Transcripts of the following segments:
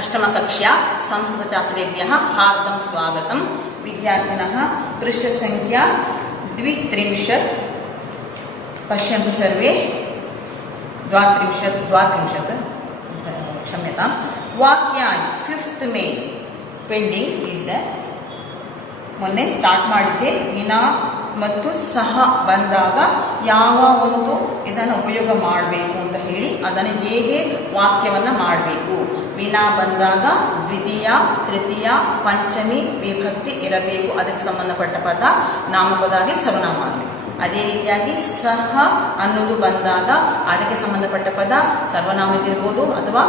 अष्टमकक्ष्या संस्कृतछात्रेभ्यः हार्दं स्वागतं। विद्यार्थिनः पृष्ठसङ्ख्या 32 पश्यन्तु सर्वे। 32 क्षम्यतां। वाक्यानि 5th May pending is the ಮೊನ್ನೆ ಸ್ಟಾರ್ಟ್ ಮಾಡಿದ್ದೆ. ವಿನಾ ಮತ್ತು ಸಹ ಬಂದಾಗ ಯಾವ ಒಂದು ಇದನ್ನು ಉಪಯೋಗ ಮಾಡಬೇಕು ಅಂತ ಹೇಳಿ ಅದನ್ನು ಹೇಗೆ ವಾಕ್ಯವನ್ನು ಮಾಡಬೇಕು. ವಿನಾ ಬಂದಾಗ ದ್ವಿತೀಯ, ತೃತೀಯ, ಪಂಚಮಿ ವಿಭಕ್ತಿ ಇರಬೇಕು. ಅದಕ್ಕೆ ಸಂಬಂಧಪಟ್ಟ ಪದ ನಾಮಪದ ಆಗಿ ಸರ್ವನಾಮ ಆಗಬೇಕು. ಅದೇ ರೀತಿಯಾಗಿ ಸಹ ಅನ್ನೋದು ಬಂದಾಗ ಅದಕ್ಕೆ ಸಂಬಂಧಪಟ್ಟ ಪದ ಸರ್ವನಾಮದಿರ್ಬೋದು ಅಥವಾ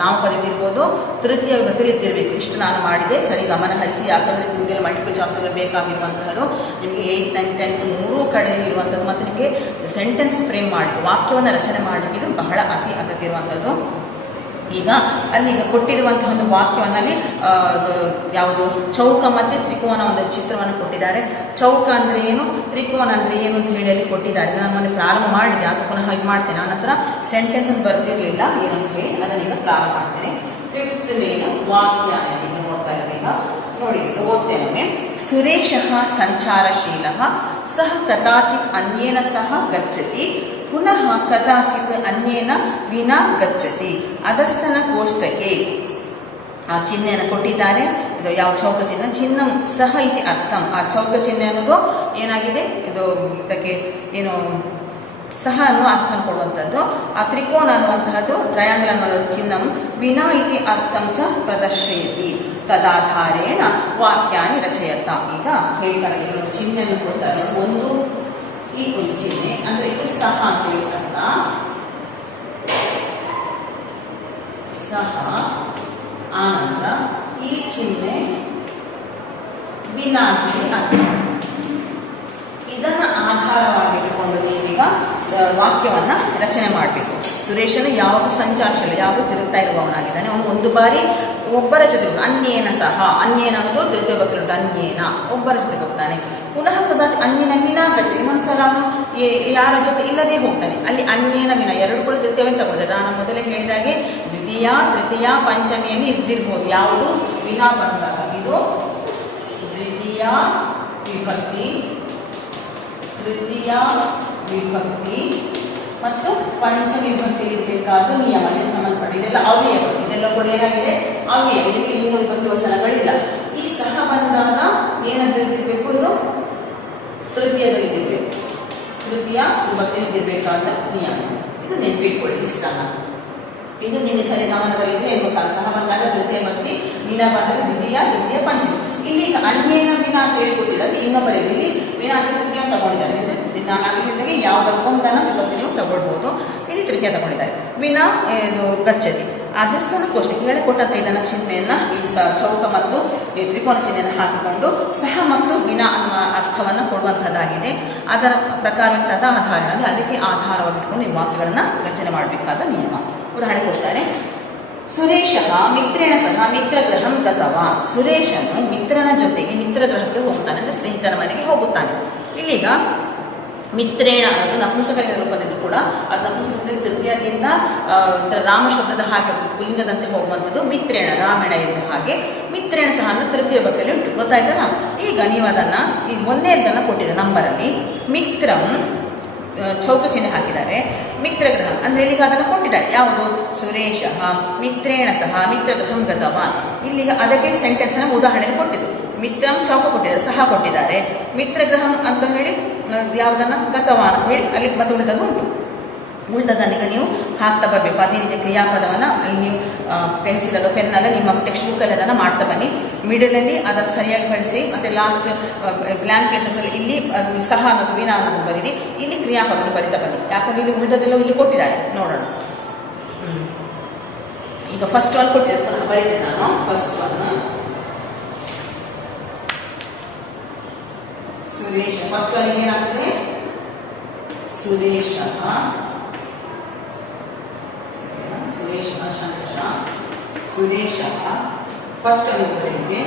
ನಾಮಪದವಿರ್ಬೋದು, ತೃತೀಯ ವಿಭಕ್ತಿ ಇದ್ದಿರಬೇಕು. ಇಷ್ಟು ನಾನು ಮಾಡಿದೆ. ಸರಿ ಗಮನ ಹರಿಸಿ. ಯಾಕಂದರೆ ನಿಮಗೆಲ್ಲ ಮಲ್ಟಿಪಲ್ ಚಾಯ್ಸ್ಗಳು ಬೇಕಾಗಿರುವಂತಹದ್ದು ನಿಮಗೆ 8th, 9th, 10th ಮೂರೂ ಕಡೆ ಇರುವಂಥದ್ದು ಮತ್ತು ನಿಮಗೆ ಸೆಂಟೆನ್ಸ್ ಫ್ರೇಮ್ ಮಾಡಿ ವಾಕ್ಯವನ್ನು ರಚನೆ ಮಾಡಲಿಕ್ಕೆ ಇದು ಬಹಳ ಅತಿ ಅಗತ್ಯ ಇರುವಂಥದ್ದು. ಈಗ ಅಲ್ಲಿ ಕೊಟ್ಟಿರುವಂತಹ ಒಂದು ವಾಕ್ಯವನ್ನಲ್ಲಿ ಯಾವುದು ಚೌಕ ಮತ್ತೆ ತ್ರಿಕೋನ ಒಂದು ಚಿತ್ರವನ್ನು ಕೊಟ್ಟಿದ್ದಾರೆ. ಚೌಕ ಅಂದ್ರೆ ಏನು, ತ್ರಿಕೋನ ಅಂದ್ರೆ ಏನು ಅಂತ ಹೇಳಿ ಅಲ್ಲಿ ಕೊಟ್ಟಿದ್ದಾರೆ. ನಾನು ಮೊನ್ನೆ ಪ್ರಾರಂಭ ಮಾಡಿದೆ, ಅದು ಪುನಃ ಇದು ಮಾಡ್ತೇನೆ. ಆನಂತರ ಸೆಂಟೆನ್ಸ್ ಅನ್ನು ಬರ್ತಿರ್ಲಿಲ್ಲ ಏನಂತ ಹೇಳಿ ಅದನ್ನೀಗ ಪ್ರಾರಂಭ ಮಾಡ್ತೇನೆ. 5th May ವಾಕ್ಯ ನೋಡ್ತಾ ಇರಬೇಕ ನೋಡಿ, ಓದ್ತೇನೆ. ಸುರೇಶಃ ಸಂಚಾರಶೀಲಃ ಸಹ ಕದಾಚಿತ್ ಅನ್ಯೇನ ಸಹ ಗಚ್ಚತಿ ಪುನಃ ಕದಾಚಿತ್ ಅನ್ಯೇನ ವಿನಾ ಗಚ್ಚತಿ. ಅಧಸ್ಥನ ಕೋಷ್ಟಕೆ ಆ ಚಿಹ್ನೆಯನ್ನು ಕೊಟ್ಟಿದ್ದಾರೆ. ಇದು ಯಾವ ಚೌಕ ಚಿಹ್ನೆ, ಚಿಹ್ನ ಸಹ ಇತಿ ಅರ್ಥಂ. ಆ ಚೌಕ ಚಿಹ್ನೆ ಅನ್ನೋದು ಏನಾಗಿದೆ, ಇದು ಇದಕ್ಕೆ ಏನು ಸಹ ಅನ್ನುವ ಅರ್ಥ ಕೊಡುವಂಥದ್ದು. ಆ ತ್ರಿಕೋನ ಅನ್ನುವಂತಹದ್ದು ಟ್ರಯಾಂಗಲ್ ಅನ್ನೋ ಚಿಹ್ನ ವಿನಾ ಇತಿ ಅರ್ಥಂ ಚ ಪ್ರದರ್ಶಯತಿ ತದಾಧಾರೇಣ ವಾಕ್ಯಾನಿ ರಚಯತ. ಈಗ ಹೇಳ್ತಾರೆ ಚಿಹ್ನೆಯನ್ನು ಕೊಡ್ತಾರೆ. ಒಂದು ಈ ಒಂದು ಚಿಹ್ನೆ ಅಂದ್ರೆ ಇದು ಸಹ ಅಂತ ಹೇಳ್ತಾರ. ಸಹ ಆನಂತರ ಈ ಚಿಹ್ನೆ ವಿನಾ ಅರ್ಥ. ಇದನ್ನ ಆಧಾರವಾಗಿಟ್ಟುಕೊಂಡು ನೀವೀಗ ವಾಕ್ಯವನ್ನ ರಚನೆ ಮಾಡಬೇಕು. ಸುರೇಶನು ಯಾವಾಗ ಸಂಚಾರಶೀಲ, ಯಾವಾಗ ತಿರುಗ್ತಾ ಇರುವವನಾಗಿದ್ದಾನೆ. ಅವನು ಒಂದು ಬಾರಿ ಒಬ್ಬರ ಜೊತೆ ಅನ್ಯೇನ ಸಹ, ಅನ್ಯೇನ ಅನ್ನೋದು ತೃತೀಯ ವಿಭಕ್ತಿ ಉಂಟು. ಅನ್ಯೇನ ಒಬ್ಬರ ಜೊತೆ ಹೋಗ್ತಾನೆ. ಪುನಃ ಕದಾಚ ಅನ್ಯೇನ ವಿನಾ ಗಚ್ಚತಿ. ಇನ್ನೊಂದ್ಸಲ ಅವನು ಯಾರ ಜೊತೆ ಇಲ್ಲದೆ ಹೋಗ್ತಾನೆ. ಅಲ್ಲಿ ಅನ್ಯೇನ ವಿನ ಎರಡು ಕೂಡ ತೃತೀಯವನ್ನು ತಗೊಳ್ತಾರೆ. ನಾನು ಮೊದಲೇ ಹೇಳಿದಾಗೆ ದ್ವಿತೀಯ, ತೃತೀಯ, ಪಂಚಮಿಯಲ್ಲಿ ಇದ್ದಿರ್ಬೋದು. ಯಾವುದು ವಿನಾ ಬಂದಾಗ ಇದು ದ್ವಿತೀಯ ವಿಭಕ್ತಿ, ತೃತೀಯ ವಿಭಕ್ತಿ ಮತ್ತು ಪಂಚಮಿ ವಿಭಕ್ತಿ ಇರಬೇಕಾದ ನಿಯಮ. ಇದಕ್ಕೆ ಸಂಬಂಧಪಟ್ಟ ಇದೆಲ್ಲ ಅವ್ಯಯ. ಇದೆಲ್ಲ ಕೂಡ ಏನಾಗಿದೆ ಅವ್ಯಯ. ಇದಕ್ಕೆ ಲಿಂಗ ವಿಭಕ್ತಿ ವಚನಗಳಿಲ್ಲ. ಈ ಸಹ ಬಂದಾಗ ಏನಂತಿರ್ಬೇಕು, ಇದು ತೃತೀಯದಲ್ಲಿದ್ದಿರ್ಬೇಕು. ತೃತೀಯ ವಿಭಕ್ತಿ ಇದ್ದಿರ್ಬೇಕಾದ ನಿಯಮ. ಇದು ನೆನಪಿಟ್ಕೊಳ್ಳಿ. ಇಷ್ಟ ಇದು ನಿಮಗೆ ಸರಿ ಗಮನದಲ್ಲಿದೆ ಏನು ಗೊತ್ತಾ. ಸಹ ಬಂದಾಗ ತೃತೀಯ ವಿಭಕ್ತಿ, ವಿನಾ ಬಂದಾಗ ದ್ವಿತೀಯ, ತೃತೀಯ, ಪಂಚಮಿ. ಇಲ್ಲಿ ಅನ್ಯೇನ ವಿನಾ ಅಂತ ಹೇಳಿ ಕೊಟ್ಟಿಲ್ಲ. ಅದು ಹಿಂಗ ಬರೆಯೋದು. ಇಲ್ಲಿ ವಿನಾ ಅಂತ ತೃತೀಯ ತಗೊಂಡಿದ್ದಾರೆ. ನಾನು ಹೇಳಿದಾಗೆ ಯಾವುದಕ್ಕೊಂದನ್ನ ವಿಭಕ್ತಿ ನೀವು ತಗೊಳ್ಬಹುದು. ಇಲ್ಲಿ ತೃತೀಯ ತಗೊಂಡಿದ್ದಾರೆ. ವಿನಾ ಇದು ಗಚ್ಚತಿ. ಅಧಸ್ಥನ ಕೋಷ್ಟಕ್ಕೆ ಹೇಳಿ ಕೊಟ್ಟಂತ ಇದನ್ನ ಚಿಹ್ನೆಯನ್ನ ಈ ಚೌಕ ಮತ್ತು ಈ ತ್ರಿಕೋನ ಚಿಹ್ನೆಯನ್ನು ಹಾಕಿಕೊಂಡು ಸಹ ಮತ್ತು ವಿನಾ ಅನ್ನುವ ಅರ್ಥವನ್ನು ಕೊಡುವಂತಹದ್ದಾಗಿದೆ. ಅದರ ಪ್ರಕಾರ ತದಾಧಾರ ಅದಕ್ಕೆ ಆಧಾರವಾಗಿಟ್ಕೊಂಡು ಈ ವಾಕ್ಯಗಳನ್ನ ರಚನೆ ಮಾಡಬೇಕಾದ ನಿಯಮ. ಉದಾಹರಣೆ ಕೊಡ್ತಾರೆ. ಸುರೇಶ ಮಿತ್ರೇಣ ಸಹ ಮಿತ್ರಗೃಹಂ ಗತವಾನ್. ಸುರೇಶನು ಮಿತ್ರನ ಜೊತೆಗೆ ಮಿತ್ರಗೃಹಕ್ಕೆ ಹೋಗುತ್ತಾನೆ, ಅಂದ್ರೆ ಸ್ನೇಹಿತರ ಮನೆಗೆ ಹೋಗುತ್ತಾನೆ. ಇಲ್ಲಿಗ ಮಿತ್ರೇಣ ಅನ್ನೋದು ನಪುಂಸಕಲಿಂಗ ರೂಪದಲ್ಲಿ ಕೂಡ ಅದು ನಪುಂಸಕದಲ್ಲಿ ತೃತೀಯದಿಂದ ರಾಮ ಶಬ್ದದ ಹಾಗೆ ಪುಲ್ಲಿಂಗದಂತೆ ಹೋಗುವಂಥದ್ದು ಮಿತ್ರೇಣ, ರಾಮೇಣ ಇದ್ದ ಹಾಗೆ. ಮಿತ್ರೇಣ ಸಹ ಅಂದ್ರೆ ತೃತೀಯ ವಿಭಕ್ತಿಯಲ್ಲಿ ಉಂಟು. ಗೊತ್ತಾಯ್ತಲ್ಲ. ಈಗ ನೀವು ಅದನ್ನ ಈ ಒಂದನೇದನ್ನ ಕೊಟ್ಟಿದೆ ನಂಬರಲ್ಲಿ. ಮಿತ್ರಂ ಚೌಕ ಚಿಹ್ನೆ ಹಾಕಿದ್ದಾರೆ. ಮಿತ್ರಗೃಹ ಅಂದ್ರೆ ಇಲ್ಲಿಗ ಅದನ್ನು ಕೊಟ್ಟಿದ್ದಾರೆ. ಯಾವುದು ಸುರೇಶ ಮಿತ್ರೇಣ ಸಹ ಮಿತ್ರಗೃಹಂ ಗತವಾನ್. ಇಲ್ಲಿಗ ಅದಕ್ಕೆ ಸೆಂಟೆನ್ಸ್ ನ ಉದಾಹರಣೆ ಕೊಟ್ಟಿದ್ದು. ಮಿತ್ರಂ ಚೌಕ ಕೊಟ್ಟಿದ್ದಾರೆ, ಸಹ ಕೊಟ್ಟಿದ್ದಾರೆ. ಮಿತ್ರಗೃಹಂ ಅಂತ ಹೇಳಿ ಯಾವುದನ್ನ ಗತವಾನ್ ಅಂತ ಹೇಳಿ ಅಲ್ಲಿ ಮತ್ತೆ ಉಳಿದದ್ದು ಉಂಟು. ಉಳಿದದನ್ನೀಗ ನೀವು ಹಾಕ್ತಾ ಬರಬೇಕು. ಅದೇ ರೀತಿಯ ಕ್ರಿಯಾಪದವನ್ನು ಅಲ್ಲಿ ನೀವು ಪೆನ್ಸಿಲ್ ಪೆನ್ನಲ್ಲ ನಿಮ್ಮ ಟೆಕ್ಸ್ಟ್ ಬುಕ್ ಅಲ್ಲಿ ಅದನ್ನು ಮಾಡ್ತಾ ಬನ್ನಿ. ಮಿಡಲ್ ಅಲ್ಲಿ ಅದನ್ನು ಸರಿಯಾಗಿ ಬಳಸಿ. ಮತ್ತೆ ಲಾಸ್ಟ್ ಬ್ಲಾಂಕ್ ಪ್ಲೇಸ್ ಅಂತ ಇಲ್ಲಿ ಸಹ ಅನ್ನೋದು ವಿನಾ ಅನ್ನೋದು ಬರೀರಿ. ಇಲ್ಲಿ ಕ್ರಿಯಾಪದವನ್ನು ಬರಿತಾ ಬನ್ನಿ. ಯಾಕಂದ್ರೆ ಇಲ್ಲಿ ಉಳಿದದೆಲ್ಲ ಇಲ್ಲಿ ಕೊಟ್ಟಿದ್ದಾರೆ. ನೋಡೋಣ. ಈಗ ಫಸ್ಟ್ ಒನ್ ಕೊಟ್ಟಿರ್ತಾನೆ, ಬರೀತೇನೆ ನಾನು. First one Suresh. First one ಏನಾಗ್ತದೆ, ಸುರೇಶ ಸುರೇಶ ಫಸ್ಟ್ ಬರೀತೆ.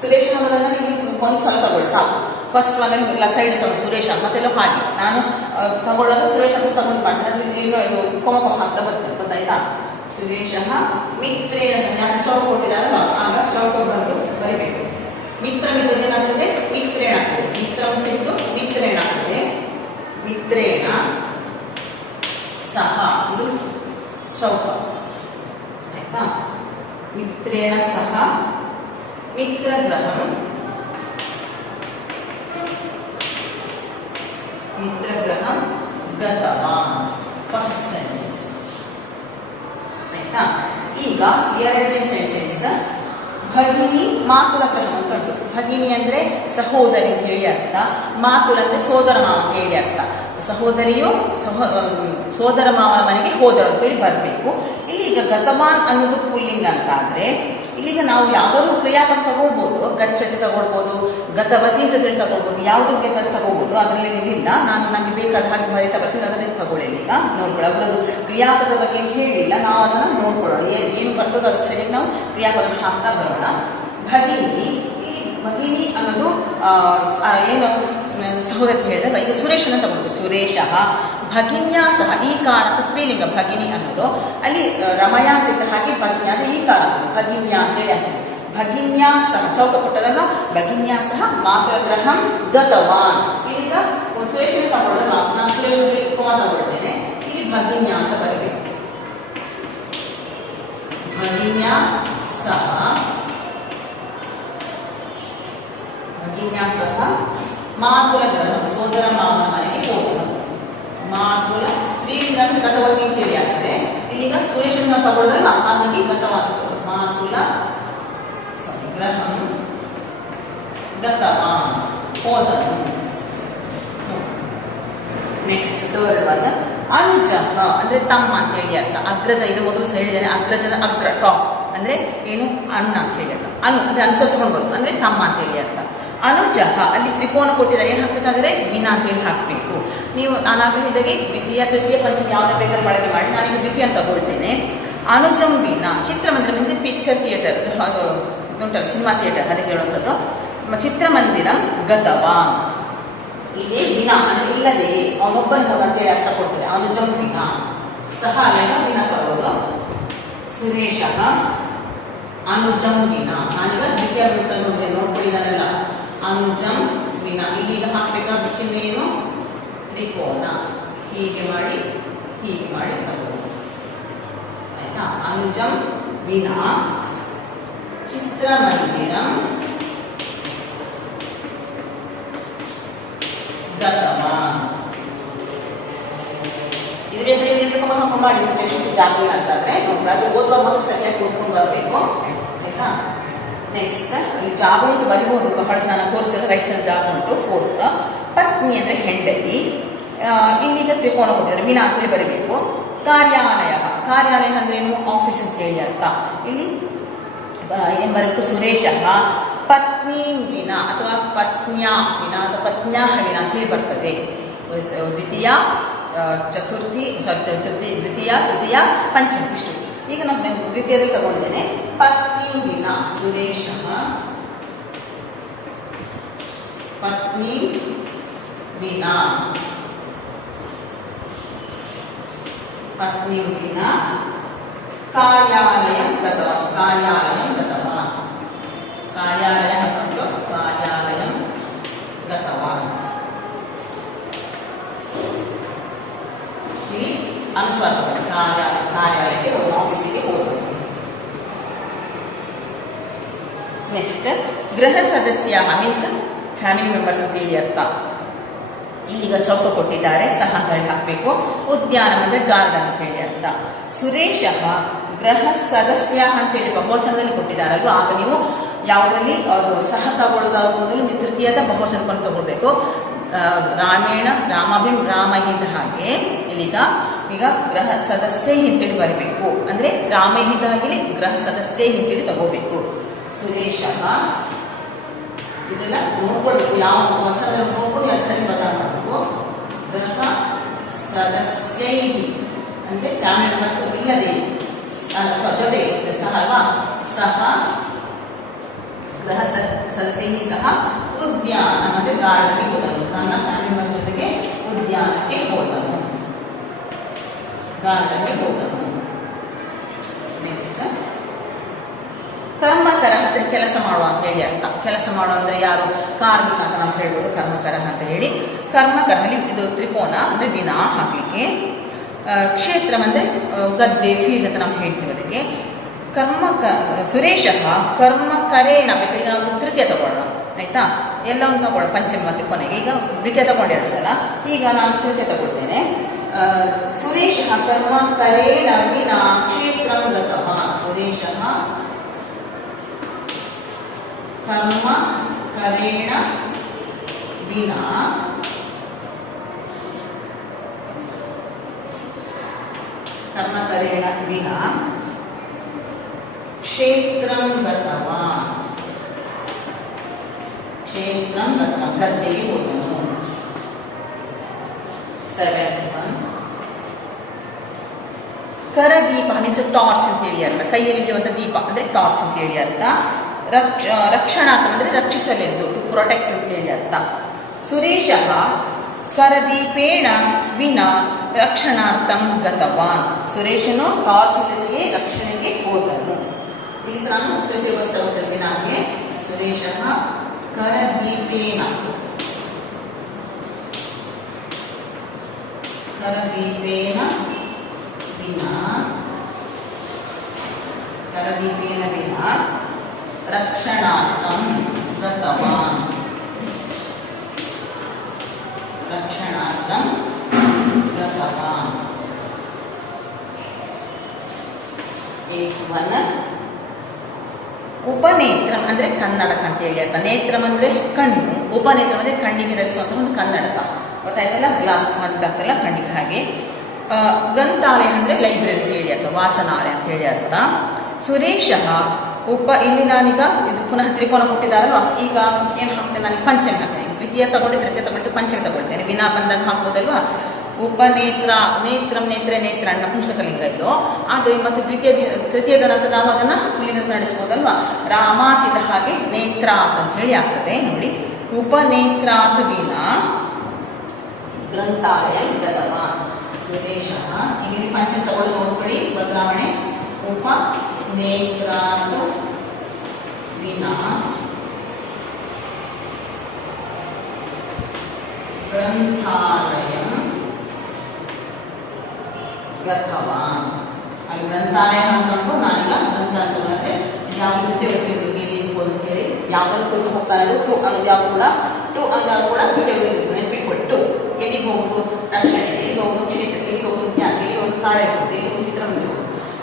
ಸುರೇಶ ಅನ್ನೋದನ್ನ ನೀವು ಒಂದು ಸಲ ತಗೊಳ್ಳಿ ಸಾಕು. ಫಸ್ಟ್ ಒನ್ ಸೈಡ್ ತಗೊಂಡು ಸುರೇಶ ಮತ್ತೆಲ್ಲ ಹಾಗೆ ನಾನು ತಗೊಳ್ಳೋದು ಸುರೇಶ್ ಅಂತ ತಗೊಂಡು ಮಾಡ್ತೀನಿ. ಅದು ಏನು ಕೊಮ ಹಾಕ್ತಾ ಬರ್ತದೆ. ಗೊತ್ತಾಯ್ತಾ. ಸುರೇಶಃ ಮಿತ್ರೇಣ ಸಹ ಚೌಕ ಕೊಟ್ಟಿದ್ದಾರಲ್ಲ ಆಗ ಚೌಕ ಬಂದು ಬರಿಬೇಕು. ಮಿತ್ರ ಮಿತ್ರದಿಂದ ಏನಾಗ್ತದೆ ಮಿತ್ರೇಣ ಆಗ್ತದೆ. ಮಿತ್ರ ಇದ್ದು ಮಿತ್ರೇಣ ಆಗ್ತದೆ. ಮಿತ್ರೇಣ ಸಹ ಇದು ಚೌಕ ಆಯ್ತಾ. ಮಿತ್ರೇಣ ಸಹ ಮಿತ್ರಗೃಹಂ ಮಿತ್ರಗೃಹಂ ಗತವಾನ್. ಫಸ್ಟ್ ಸೆಂಟೆನ್ಸ್ ಆಯ್ತಾ. ಈಗ ಎರಡನೇ ಸೆಂಟೆನ್ಸ್ ಭಗಿನಿ ಮಾತುಲ ಗೃಹಂ ಅಂತ ಉಂಟು. ಭಗಿನಿ ಅಂದ್ರೆ ಸಹೋದರಿ ಅಂತ ಹೇಳಿ ಅರ್ಥ. ಮಾತುಲ ಅಂದ್ರೆ ಸೋದರ ಮಾವ ಅಂತ ಹೇಳಿ ಅರ್ಥ. ಸಹೋದರಿಯು ಸೋದರ ಮಾವನ ಮನೆಗೆ ಹೋದರು ಅಂತ ಹೇಳಿ ಬರಬೇಕು. ಇಲ್ಲಿ ಈಗ ಗತವಾನ್ ಅನ್ನೋದು ಪುಲ್ಲಿಂಗ್ ಅಂತ ಆದ್ರೆ ಇಲ್ಲಿಗ ನಾವು ಯಾವ್ದಾದ್ರು ಕ್ರಿಯಾಪದ ತಗೊಳ್ಬಹುದು. ಗಚ್ಚತಿ ತಗೊಳ್ಬಹುದು, ಗತವತಿ ಅಂತ ಹೇಳಿ ತಗೊಳ್ಬಹುದು, ಯಾವ್ದು ಬೇಕಾದ್ರೂ ತಗೋಬಹುದು. ಅದರಲ್ಲಿ ಇದಿಲ್ಲ, ನಾನು ನನಗೆ ಬೇಕಾದ ಹಾಗೆ ಮರಿತಾ ಬರ್ತೀನಿ, ಅದರಲ್ಲಿ ತಗೊಳ್ಳಿ. ಈಗ ನೋಡ್ಕೊಳ್ಳಿ, ಅವರದ್ದು ಕ್ರಿಯಾಪದ ಬಗ್ಗೆ ಹೇಳಿಲ್ಲ, ನಾವು ಅದನ್ನು ನೋಡ್ಕೊಳ್ಳೋಣ. ಏನು ಬರ್ತದೋ ಅದಕ್ಕೆ ಸರಿಯಾಗಿ ನಾವು ಕ್ರಿಯಾಪದ ಹಾಕ್ತಾ ಬರೋಣ. ಭಗಿನಿ, ಈ ಭಗಿನಿ ಅನ್ನೋದು ಏನು ಸಹೋದರಿ ಹೇಳಿದ್ರೆ ಈಗ ಸುರೇಶನ ತಗೊಳ್ಬೇಕು. ಸುರೇಶ ಭಗಿನ್ಯಾ ಸಹ ಈ ಕಾರ ಅಂತ ಸ್ತ್ರೀಲಿಂಗ ಭಗಿನಿ ಅನ್ನೋದು. ಅಲ್ಲಿ ರಮಯ ಅಂತ ಹಾಕಿ ಭಗಿನ್ಯಾ ಅಂತ ಈ ಕಾರ ಭಗಿನ್ಯಾ ಅಂತೇಳಿ ಆಗ್ತದೆ. ಭಗಿನ್ಯಾ ಸಹ ಚೌಕ ಕೊಟ್ಟದಲ್ಲ. ಭಗಿನ್ಯಾ ಸಹ ಮಾತೃಗೃಹಂ ಗತವಾನ್. ಈಗ ಸುರೇಶನ ತಗೊಳ್ಳೋದು ನಾನು ಸುರೇಶ ತಗೊಳ್ತೇನೆ. ಇಲ್ಲಿ ಭಗಿನ್ಯಾ ಅಂತ ಬರಬೇಕು. ಭಗಿನ್ಯಾ ಸಹ ಮಾತುಲ ಗೃಹ ಸೋದರ ಮಾವನ ಮನೆಗೆ ಹೋದನು. ಮಾತುಲ ಸ್ತ್ರೀಲಿಂಗ ಗತವತಿ ಅಂತೇಳಿ ಆಗ್ತದೆ. ಇಲ್ಲಿಗ ಸುರೇಶನ ತಗೊಳ್ಳೋದಲ್ಲ, ಹಾಗಾಗಿ ಗತವಾಗ್ತದೆ. ಮಾತುಲ ಗೃಹಂ ಗತವಾನ್ ಹೋದನು. ನೆಕ್ಸ್ಟ್ ಥರ್ಡ್ ಒನ್ ಅನುಜ ಅಂದ್ರೆ ತಮ್ಮ ಅಂತ ಹೇಳಿ ಅರ್ಥ. ಅಗ್ರಜ ಇದು ಮೊದಲು ಹೇಳಿದ್ದೇನೆ. ಅಗ್ರಜನ ಅಗ್ರ ಟಾಪ್ ಅಂದ್ರೆ ಏನು ಅಣ್ಣ ಅಂತ ಹೇಳಿ ಅರ್ಥ. ಅಂದ್ರೆ ಅನುಸರಿಸ್ಕೊಂಡು ಬರುತ್ತೆ ಅಂದ್ರೆ ತಮ್ಮ ಅಂತ ಹೇಳಿ ಅರ್ಥ. ಅನುಜ ಅಲ್ಲಿ ತ್ರಿಕೋನ ಕೊಟ್ಟಿದ್ದಾರೆ, ಏನು ಹಾಕ್ಬೇಕಾದ್ರೆ ವಿನ ಅಂತ ಹೇಳಿ ಹಾಕಬೇಕು. ನೀವು ನಾನಾಗ ಹೇಳಿದಾಗೆ ದ್ವಿತೀಯ ತೃತೀಯ ಪಂಚಮ ಯಾವ್ದು ಬೇಕಾದ್ರೆ ಬಳಕೆ ಮಾಡಿ. ನಾನೀಗ ದ್ವಿತೀಯ ಅಂತ ತಗೊಳ್ತೇನೆ. ಅನುಜಂ ವಿನ ಚಿತ್ರಮಂದಿರ ಅಂದ್ರೆ ಪಿಕ್ಚರ್ ಥಿಯೇಟರ್, ಅದು ಉಂಟಲ್ಲ ಸಿನಿಮಾ ಥಿಯೇಟರ್, ಅದಕ್ಕೆ ಹೇಳುವಂಥದ್ದು. ಚಿತ್ರಮಂದಿರಂ ಗತವಾನ್. ಇಲ್ಲಿ ವಿನ ಅಂದ್ರೆ ಇಲ್ಲದೆ ಅವನೊಬ್ಬನ ಹೋದ ಅಂತ ಹೇಳಿ ಅರ್ಥ ಕೊಡ್ತದೆ. ಅನುಜಂ ವಿನ ಸಹ ಅಲ್ಲ ವಿನ ತಗೊಳ್ಳೋದು. ಸುರೇಶ ಅನುಜಂ ವಿನ. ನಾನೀಗ ದ್ವಿತೀಯ ನೋಡ್ಕೊಳ್ಳಿದಾನೆಲ್ಲ ಅನುಜಂ ವಿನ. ಇಲ್ಲಿಗ ಹಾಕ್ಬೇಕಾದ ಚಿಹ್ನೆ ಏನು ತ್ರಿಕೋನ. ಹೀಗೆ ಮಾಡಿ ಹೀಗೆ ಮಾಡಿ ತಗೊಳ್ಳೋದು ಆಯ್ತಾ. ಅನುಜಂ ವಿನ ಚಿತ್ರಮಂದಿರಂ ಗತವಾನ್. ಇದು ಬೇಕಾದ್ರೆ ಮಾಡಿ ಎಷ್ಟು ಜಾಗ ಅಂತಂದ್ರೆ ಅದು ಓದುವ ಮೊದಲು ಸರಿಯಾಗಿ ಓದ್ಕೊಂಡು ಬರಬೇಕು ಆಯ್ತಾ. ನೆಕ್ಸ್ಟ್ ಇಲ್ಲಿ ಜಾಗ ಉಂಟು ಬರಿಬಹುದು. ಬಹಳ ನಾನು ತೋರಿಸಿದ್ರೆ ರೈಟ್ ಸೈಡ್ ಜಾಗ ಉಂಟು. ಫೋರ್ತ್ ಪತ್ನಿ ಅಂದ್ರೆ ಹೆಂಡತಿ. ಇಲ್ಲಿಗ ತ್ರಿಕೋನ ಕೊಟ್ಟಿದ್ದಾರೆ, ವಿನ ಅಂತ ಹೇಳಿ ಬರೀಬೇಕು. ಕಾರ್ಯಾಲಯ, ಕಾರ್ಯಾಲಯ ಅಂದ್ರೆ ಏನು ಆಫೀಸ್ ಅಂತ ಹೇಳಿ ಅರ್ಥ. ಇಲ್ಲಿ ಏನ್ ಬರಬೇಕು ಸುರೇಶ ಪತ್ನಿ ವಿನ ಅಥವಾ ಪತ್ನ್ಯಾ ವಿನ ಅಥವಾ ಪತ್ನ್ಯಾ ವಿನ ಅಂತ ಹೇಳಿ ಬರ್ತದೆ. ದ್ವಿತೀಯ ಚತುರ್ಥಿ ದ್ವಿತೀಯ ತೃತೀಯ ಪಂಚಮ ಇಷ್ಟು. ಈಗ ನಾವು ದ್ವಿತೀಯದಲ್ಲಿ ತಗೊಂಡಿದ್ದೇನೆ. ಪತ್ನಿ ವಿನ ಸುರೇಶ ಪತ್ನಿ ವಿನ ಪತ್ನಿ ವಿನ ಕಾರ್ಯಾಲಯಂ ಗತವಾನ್. ಕಾರ್ಯಾಲಯಂ ಗತವಾನ್. ಕಾರ್ಯಾಲಯ ಹಾಕೊಂಡು ಕಾರ್ಯಾಲಯಂ ಗತವಾನ್. ಇಲ್ಲಿ ಅನುಸ್ವಾರ ಕಾರ್ಯಾಲಯಕ್ಕೆ ಒಂದು ಆಫೀಸಿಗೆ ಹೋಗೋದು. ನೆಕ್ಸ್ಟ್ ಗೃಹ ಸದಸ್ಯ ಮೀನ್ಸ್ ಫ್ಯಾಮಿಲಿ ಮೆಂಬರ್ಸ್ ಅಂತ ಹೇಳಿ ಅರ್ಥ. ಇಲ್ಲಿಗ ಚೌಕ ಕೊಟ್ಟಿದ್ದಾರೆ, ಸಹ ಅಂತ ಹೇಳಿ ಹಾಕಬೇಕು. ಉದ್ಯಾನ ಅಂದ್ರೆ ಗಾರ್ಡನ್ ಅಂತ ಹೇಳಿ ಅರ್ಥ. ಸುರೇಶ ಗೃಹ ಸದಸ್ಯ ಅಂತ ಹೇಳಿ ಬಹುವಚನದಲ್ಲಿ ಕೊಟ್ಟಿದ್ದಾರಲ್ವ, ಆಗ ನೀವು ಯಾವುದರಲ್ಲಿ ಅದು ಸಹ ತಗೊಳ್ಳೋದಾದ ಮೊದಲು ನೀವು ತೃತೀಯದ ಬಹುವಚನವನ್ನು ತಗೊಳ್ಬೇಕು. ರಾಮೇಣ ರಾಮಾಭಿಂ ರಾಮಹಿಂದ ಹಾಗೆ ಇಲ್ಲಿಗ ಈಗ ಗೃಹ ಸದಸ್ಯ ಅಂತೇಳಿ ಬರಬೇಕು. ಅಂದ್ರೆ ರಾಮಹಿಂದ ಹಾಗೆ ಗೃಹ ಸದಸ್ಯ ಅಂತೇಳಿ ತಗೋಬೇಕು. ಸುರೇಶ ಇದೆಲ್ಲ ನೋಡ್ಕೊಳ್ಬೇಕು, ಯಾವ ವಚನದಲ್ಲಿ ನೋಡ್ಕೊಂಡು ಅಚ್ಚರಿ ಬದಲಾವಣೆ ಮಾಡಬೇಕು. ಗೃಹ ಸದಸ್ಯ ಅಂದ್ರೆ ಫ್ಯಾಮಿಲಿ ಮೆಂಬರ್ಸ್ ಇಲ್ಲದೆ ಜೊತೆ ಸಹ ಅಲ್ವಾ. ಸಹ ಗೃಹ ಸದಸ್ಯ ಸಹ ಉದ್ಯಾನ ಮತ್ತೆ ಗಾರ್ಡನ್ಗೆ ಹೋದನು. ನನ್ನ ಫ್ಯಾಮಿಲಿ ಮೆಂಬರ್ಸ್ ಜೊತೆಗೆ ಉದ್ಯಾನಕ್ಕೆ ಹೋದನು, ಗಾರ್ಡನ್ಗೆ ಹೋದನು. ಕರ್ಮಕರ ಅಂದರೆ ಕೆಲಸ ಮಾಡುವ ಅಂತ ಹೇಳಿ ಅರ್ಥ. ಕೆಲಸ ಮಾಡುವ ಅಂದರೆ ಯಾರು? ಕಾರ್ಮಿಕ ಅಂತ ನಾವು ಹೇಳ್ಬೋದು, ಕರ್ಮಕರ ಅಂತ ಹೇಳಿ. ಕರ್ಮಕರ ಅಲ್ಲಿ ಇದು ತ್ರಿಕೋನ ಅಂದರೆ ವಿನಾ ಹಾಕಲಿಕ್ಕೆ. ಕ್ಷೇತ್ರ ಅಂದರೆ ಗದ್ದೆ, ಫೀಲ್ಡ್ ಅಂತ ನಾವು ಹೇಳ್ತೀವಿ ಅದಕ್ಕೆ. ಸುರೇಶ ಕರ್ಮಕರೇಣ, ಬೇಕಾದ್ರೆ ನಾವು ತೃತೀಯ ತಗೊಳ್ಳೋಣ ಆಯ್ತಾ, ಎಲ್ಲವನ್ನು ತಗೊಳ್ಳೋಣ ಪಂಚಮಿ ಮತ್ತೆ ಕೊನೆಗೆ. ಈಗ ದ್ವಿತೀಯ ತಗೊಂಡು 2 ಸಲ, ಈಗ ನಾನು ತೃತೀಯ ತಗೊಳ್ತೇನೆ. ಸುರೇಶ ಕರ್ಮಕರೇಣ ವಿನಾ ಕ್ಷೇತ್ರಂ ಗತವಾನ್. ಸುರೇಶ ಕರ್ಮಕರೇಣ ವಿನಾ ಕ್ಷೇತ್ರಂ ಗತವಾನ್. ಗದ್ದೆಗೆ ಹೋದನು. 7th one. ಕರದೀಪ ಮೀನ್ಸ್ ಟಾರ್ಚ್ ಅಂತ ಹೇಳಿ ಅರ್ಥ. ಕೈಯಲ್ಲಿ ಇರುವಂತ ದೀಪ ಅಂದ್ರೆ ಟಾರ್ಚ್ ಅಂತ ಹೇಳಿ ಅರ್ಥ. ರಕ್ಷಣಾರ್ಥ ಅಂದ್ರೆ ರಕ್ಷಿಸಲೆಂದು, ಟು ಪ್ರೊಟೆಕ್ಟ್ ಅಂತ ಹೇಳಿ ಅರ್ಥ. ಸುರೇಶ ಕರದೀಪೇಣ ವಿನಾ ರಕ್ಷಣಾರ್ಥಂ ಗತವಾನ್. ಸುರೇಶನು ಟಾರ್ಚ್ ಇಲ್ಲದೆಯೇ ರಕ್ಷಣೆಗೆ ಹೋದನು. ಇಲ್ಲಿ ನಾನು ತೃತೀಯ ತಗೋತೇನೆ. ನಾಗೆ ಸುರೇಶ ಕರದೀಪೇನ ವಿನಾ ರಕ್ಷಣಾರ್ಥಂ ಗತವಾನ್. 8th one. ಉಪನೇತ್ರ ಅಂದ್ರೆ ಕನ್ನಡಕ ಅಂತ ಹೇಳಿ ಅರ್ಥ. ನೇತ್ರಂ ಅಂದ್ರೆ ಕಣ್ಣು, ಉಪನೇತ್ರ ಅಂದ್ರೆ ಕಣ್ಣಿಗೆ ಧರಿಸುವಂತಹ ಒಂದು ಕನ್ನಡಕ ಗೊತ್ತಾಯ್ತಲ್ಲ, ಗ್ಲಾಸ್ ಅಂತಲ್ಲ ಕಣ್ಣಿಗೆ ಹಾಗೆ. ಗ್ರಂಥಾಲಯ ಅಂದ್ರೆ ಲೈಬ್ರರಿ ಅಂತ ಹೇಳಿ ಅರ್ಥ, ವಾಚನಾಲಯ ಅಂತ ಹೇಳಿ ಅರ್ಥ. ಸುರೇಶ ಇಲ್ಲಿ ನಾನೀಗ ಇದು ಪುನಃ ತ್ರಿಕೋನ ಕೊಟ್ಟಿದ್ದಾರಲ್ವಾ, ಈಗ ಏನು ಹಾಕ್ತೇನೆ, ನನಗೆ ಪಂಚಮಿ ಹಾಕ್ತೇನೆ. ದ್ವಿತೀಯ ತಗೊಂಡು ತೃತೀಯ ತಗೊಂಡು ಪಂಚಮಿ ತಗೊಳ್ತೇನೆ. ವಿನಾ ಬಂದಾಗ ಹಾಕ್ಬೋದಲ್ವಾ. ಉಪನೇತ್ರ, ನೇತ್ರಂ ನೇತ್ರ ನಪುಂಸಕಲಿಂಗ ಇದು. ಆದರೆ ಮತ್ತೆ ತೃತೀಯದ ನಂತರ ನಾವು ಅದನ್ನು ಪುಲ್ಲಿಂಗ ನಡೆಸ್ಬೋದಲ್ವಾ. ರಾಮಾತಿದ ಹಾಗೆ ನೇತ್ರಾತ್ ಅಂತ ಹೇಳಿ ಆಗ್ತದೆ ನೋಡಿ. ಉಪನೇತ್ರಾತ್ ವಿನಾ ಗ್ರಂಥಾಲಯ ಗತವಾನ್. ಸುರೇಶ ಈಗ ಪಂಚಮಿ ತಗೊಳ್ಳೋದು ನೋಡ್ಕೊಳ್ಳಿ ಬದಲಾವಣೆ. ಉಪನೇತ್ರಾತ್ ವಿನಾ ಗ್ರಂಥಾಲಯ ಗತವಾನ್. ಅಲ್ಲಿ ಗ್ರಂಥಾಲಯ ಅಂದ್ಕೊಂಡು ನಾನೀಗ ಗ್ರಂಥಾಲಯ ಅಂದ್ರೆ ಯಾವ ರೀತಿ ಇರ್ಬೋದು ಅಂತ ಹೇಳಿ ಯಾವ್ದು ಹೋಗ್ತಾ ಇರೋದು ಅದು ಯಾವ ಕೂಡ ಟು ಅಂದಾಗ ಕೂಡ ನೆನ್ಪಿಟ್ಬಿಟ್ಟು ಎಲ್ಲಿಗೆ ಹೋಗುದು, ರಕ್ಷಣೆ ಎಲ್ಲಿಗೆ ಹೋಗುದು, ಕ್ಷೇತ್ರ ಎಲ್ಲಿಗೆ ಹೋಗುದು, ಜ್ಞಾನ ಎಲ್ಲಿಗೆ ಹೋಗುದು, ಕಾಳ ಇರ್ಬೋದು, ಎಲ್ಲಿ ಹೋಗುದು, ಚಿತ್ರ ಹೋಗುದು,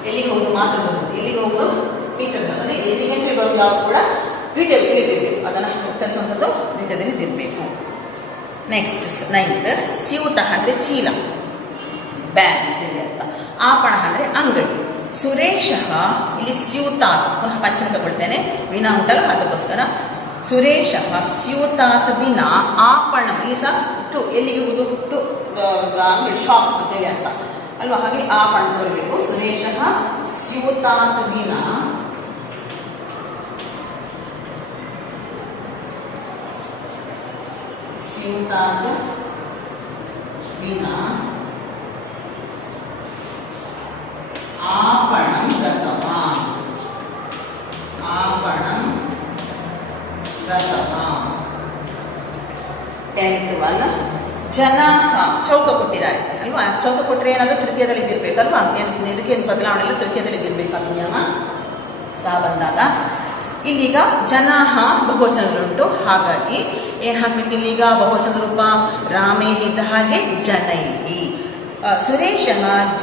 ಎಲ್ಲಿಗೆ ಹೋಗುದು, ಮಾತಾಡೋದು, ಎಲ್ಲಿಗೆ ಹೋಗುದು, ಮೀಟರ್ ಅಂದ್ರೆ ಎಲ್ಲಿಗೆ ಬರೋದು ಯಾವ್ದು ಕೂಡ ದ್ವಿತೀಯದಲ್ಲಿ ಇರಬೇಕು. ಅದನ್ನು ಉತ್ತರಿಸುವಂಥದ್ದು ದ್ವಿತೀಯದಲ್ಲಿ ಇರಬೇಕು. Next 9th. ಸ್ಯೂತ ಅಂದ್ರೆ ಚೀಲ, ಬ್ಯಾಗ್ ಅಂತ ಹೇಳಿ ಅರ್ಥ. ಆಪಣ ಅಂದ್ರೆ ಅಂಗಡಿ. ಸುರೇಶ ಇಲ್ಲಿ ಸ್ಯೂತಾತ್, ಪುನಃ ಪಂಚಮಿ ತಗೊಳ್ತೇನೆ, ವಿನಾ ಉಂಟಲ್ಲ ಅದಕ್ಕೋಸ್ಕರ. ಸುರೇಶ ಸ್ಯೂತಾತ್ ವಿನಾ ಆಪಣ, ಈ ಸಹ ಟು ಎಲ್ಲಿಗೆ ಹೋಗುದು, ಟು ಅಂಗಡಿ, ಶಾಪ್ ಅಂತ ಹೇಳಿ ಅರ್ಥ ಅಲ್ವಾ. ಹಾಗೆ ಆಪಣ ಬರಬೇಕು. ಸುರೇಶ ಸ್ಯೂತಾತ್ ವಿನಾ आपणं गतवान्. 10th one. ಜನ ಚೌಕ ಕೊಟ್ಟಿದ್ದಾರೆ ಅಲ್ವಾ. ಚೌಕ ಕೊಟ್ಟರೆ ಏನಾದರೂ ತೃತೀಯದಲ್ಲಿ ಇದ್ದಿರ್ಬೇಕಲ್ವಾ. ಇದಕ್ಕೆ ಬದಲಾವಣೆ ಎಲ್ಲ ತೃತೀಯದಲ್ಲಿ ಇದ್ದಿರ್ಬೇಕು ನಿಯಮ ಸಹ ಬಂದಾಗ. ಇಲ್ಲೀಗ ಜನಾಹ ಬಹುವಚನಗಳುಂಟು, ಹಾಗಾಗಿ ಏನ್ ಹಾಕ್ಬೇಕು ಇಲ್ಲೀಗ ಬಹುವಚನ ರೂಪ ರಾಮೇ ಇದ್ದ ಹಾಗೆ ಜನೈಹಿ. ಸುರೇಶ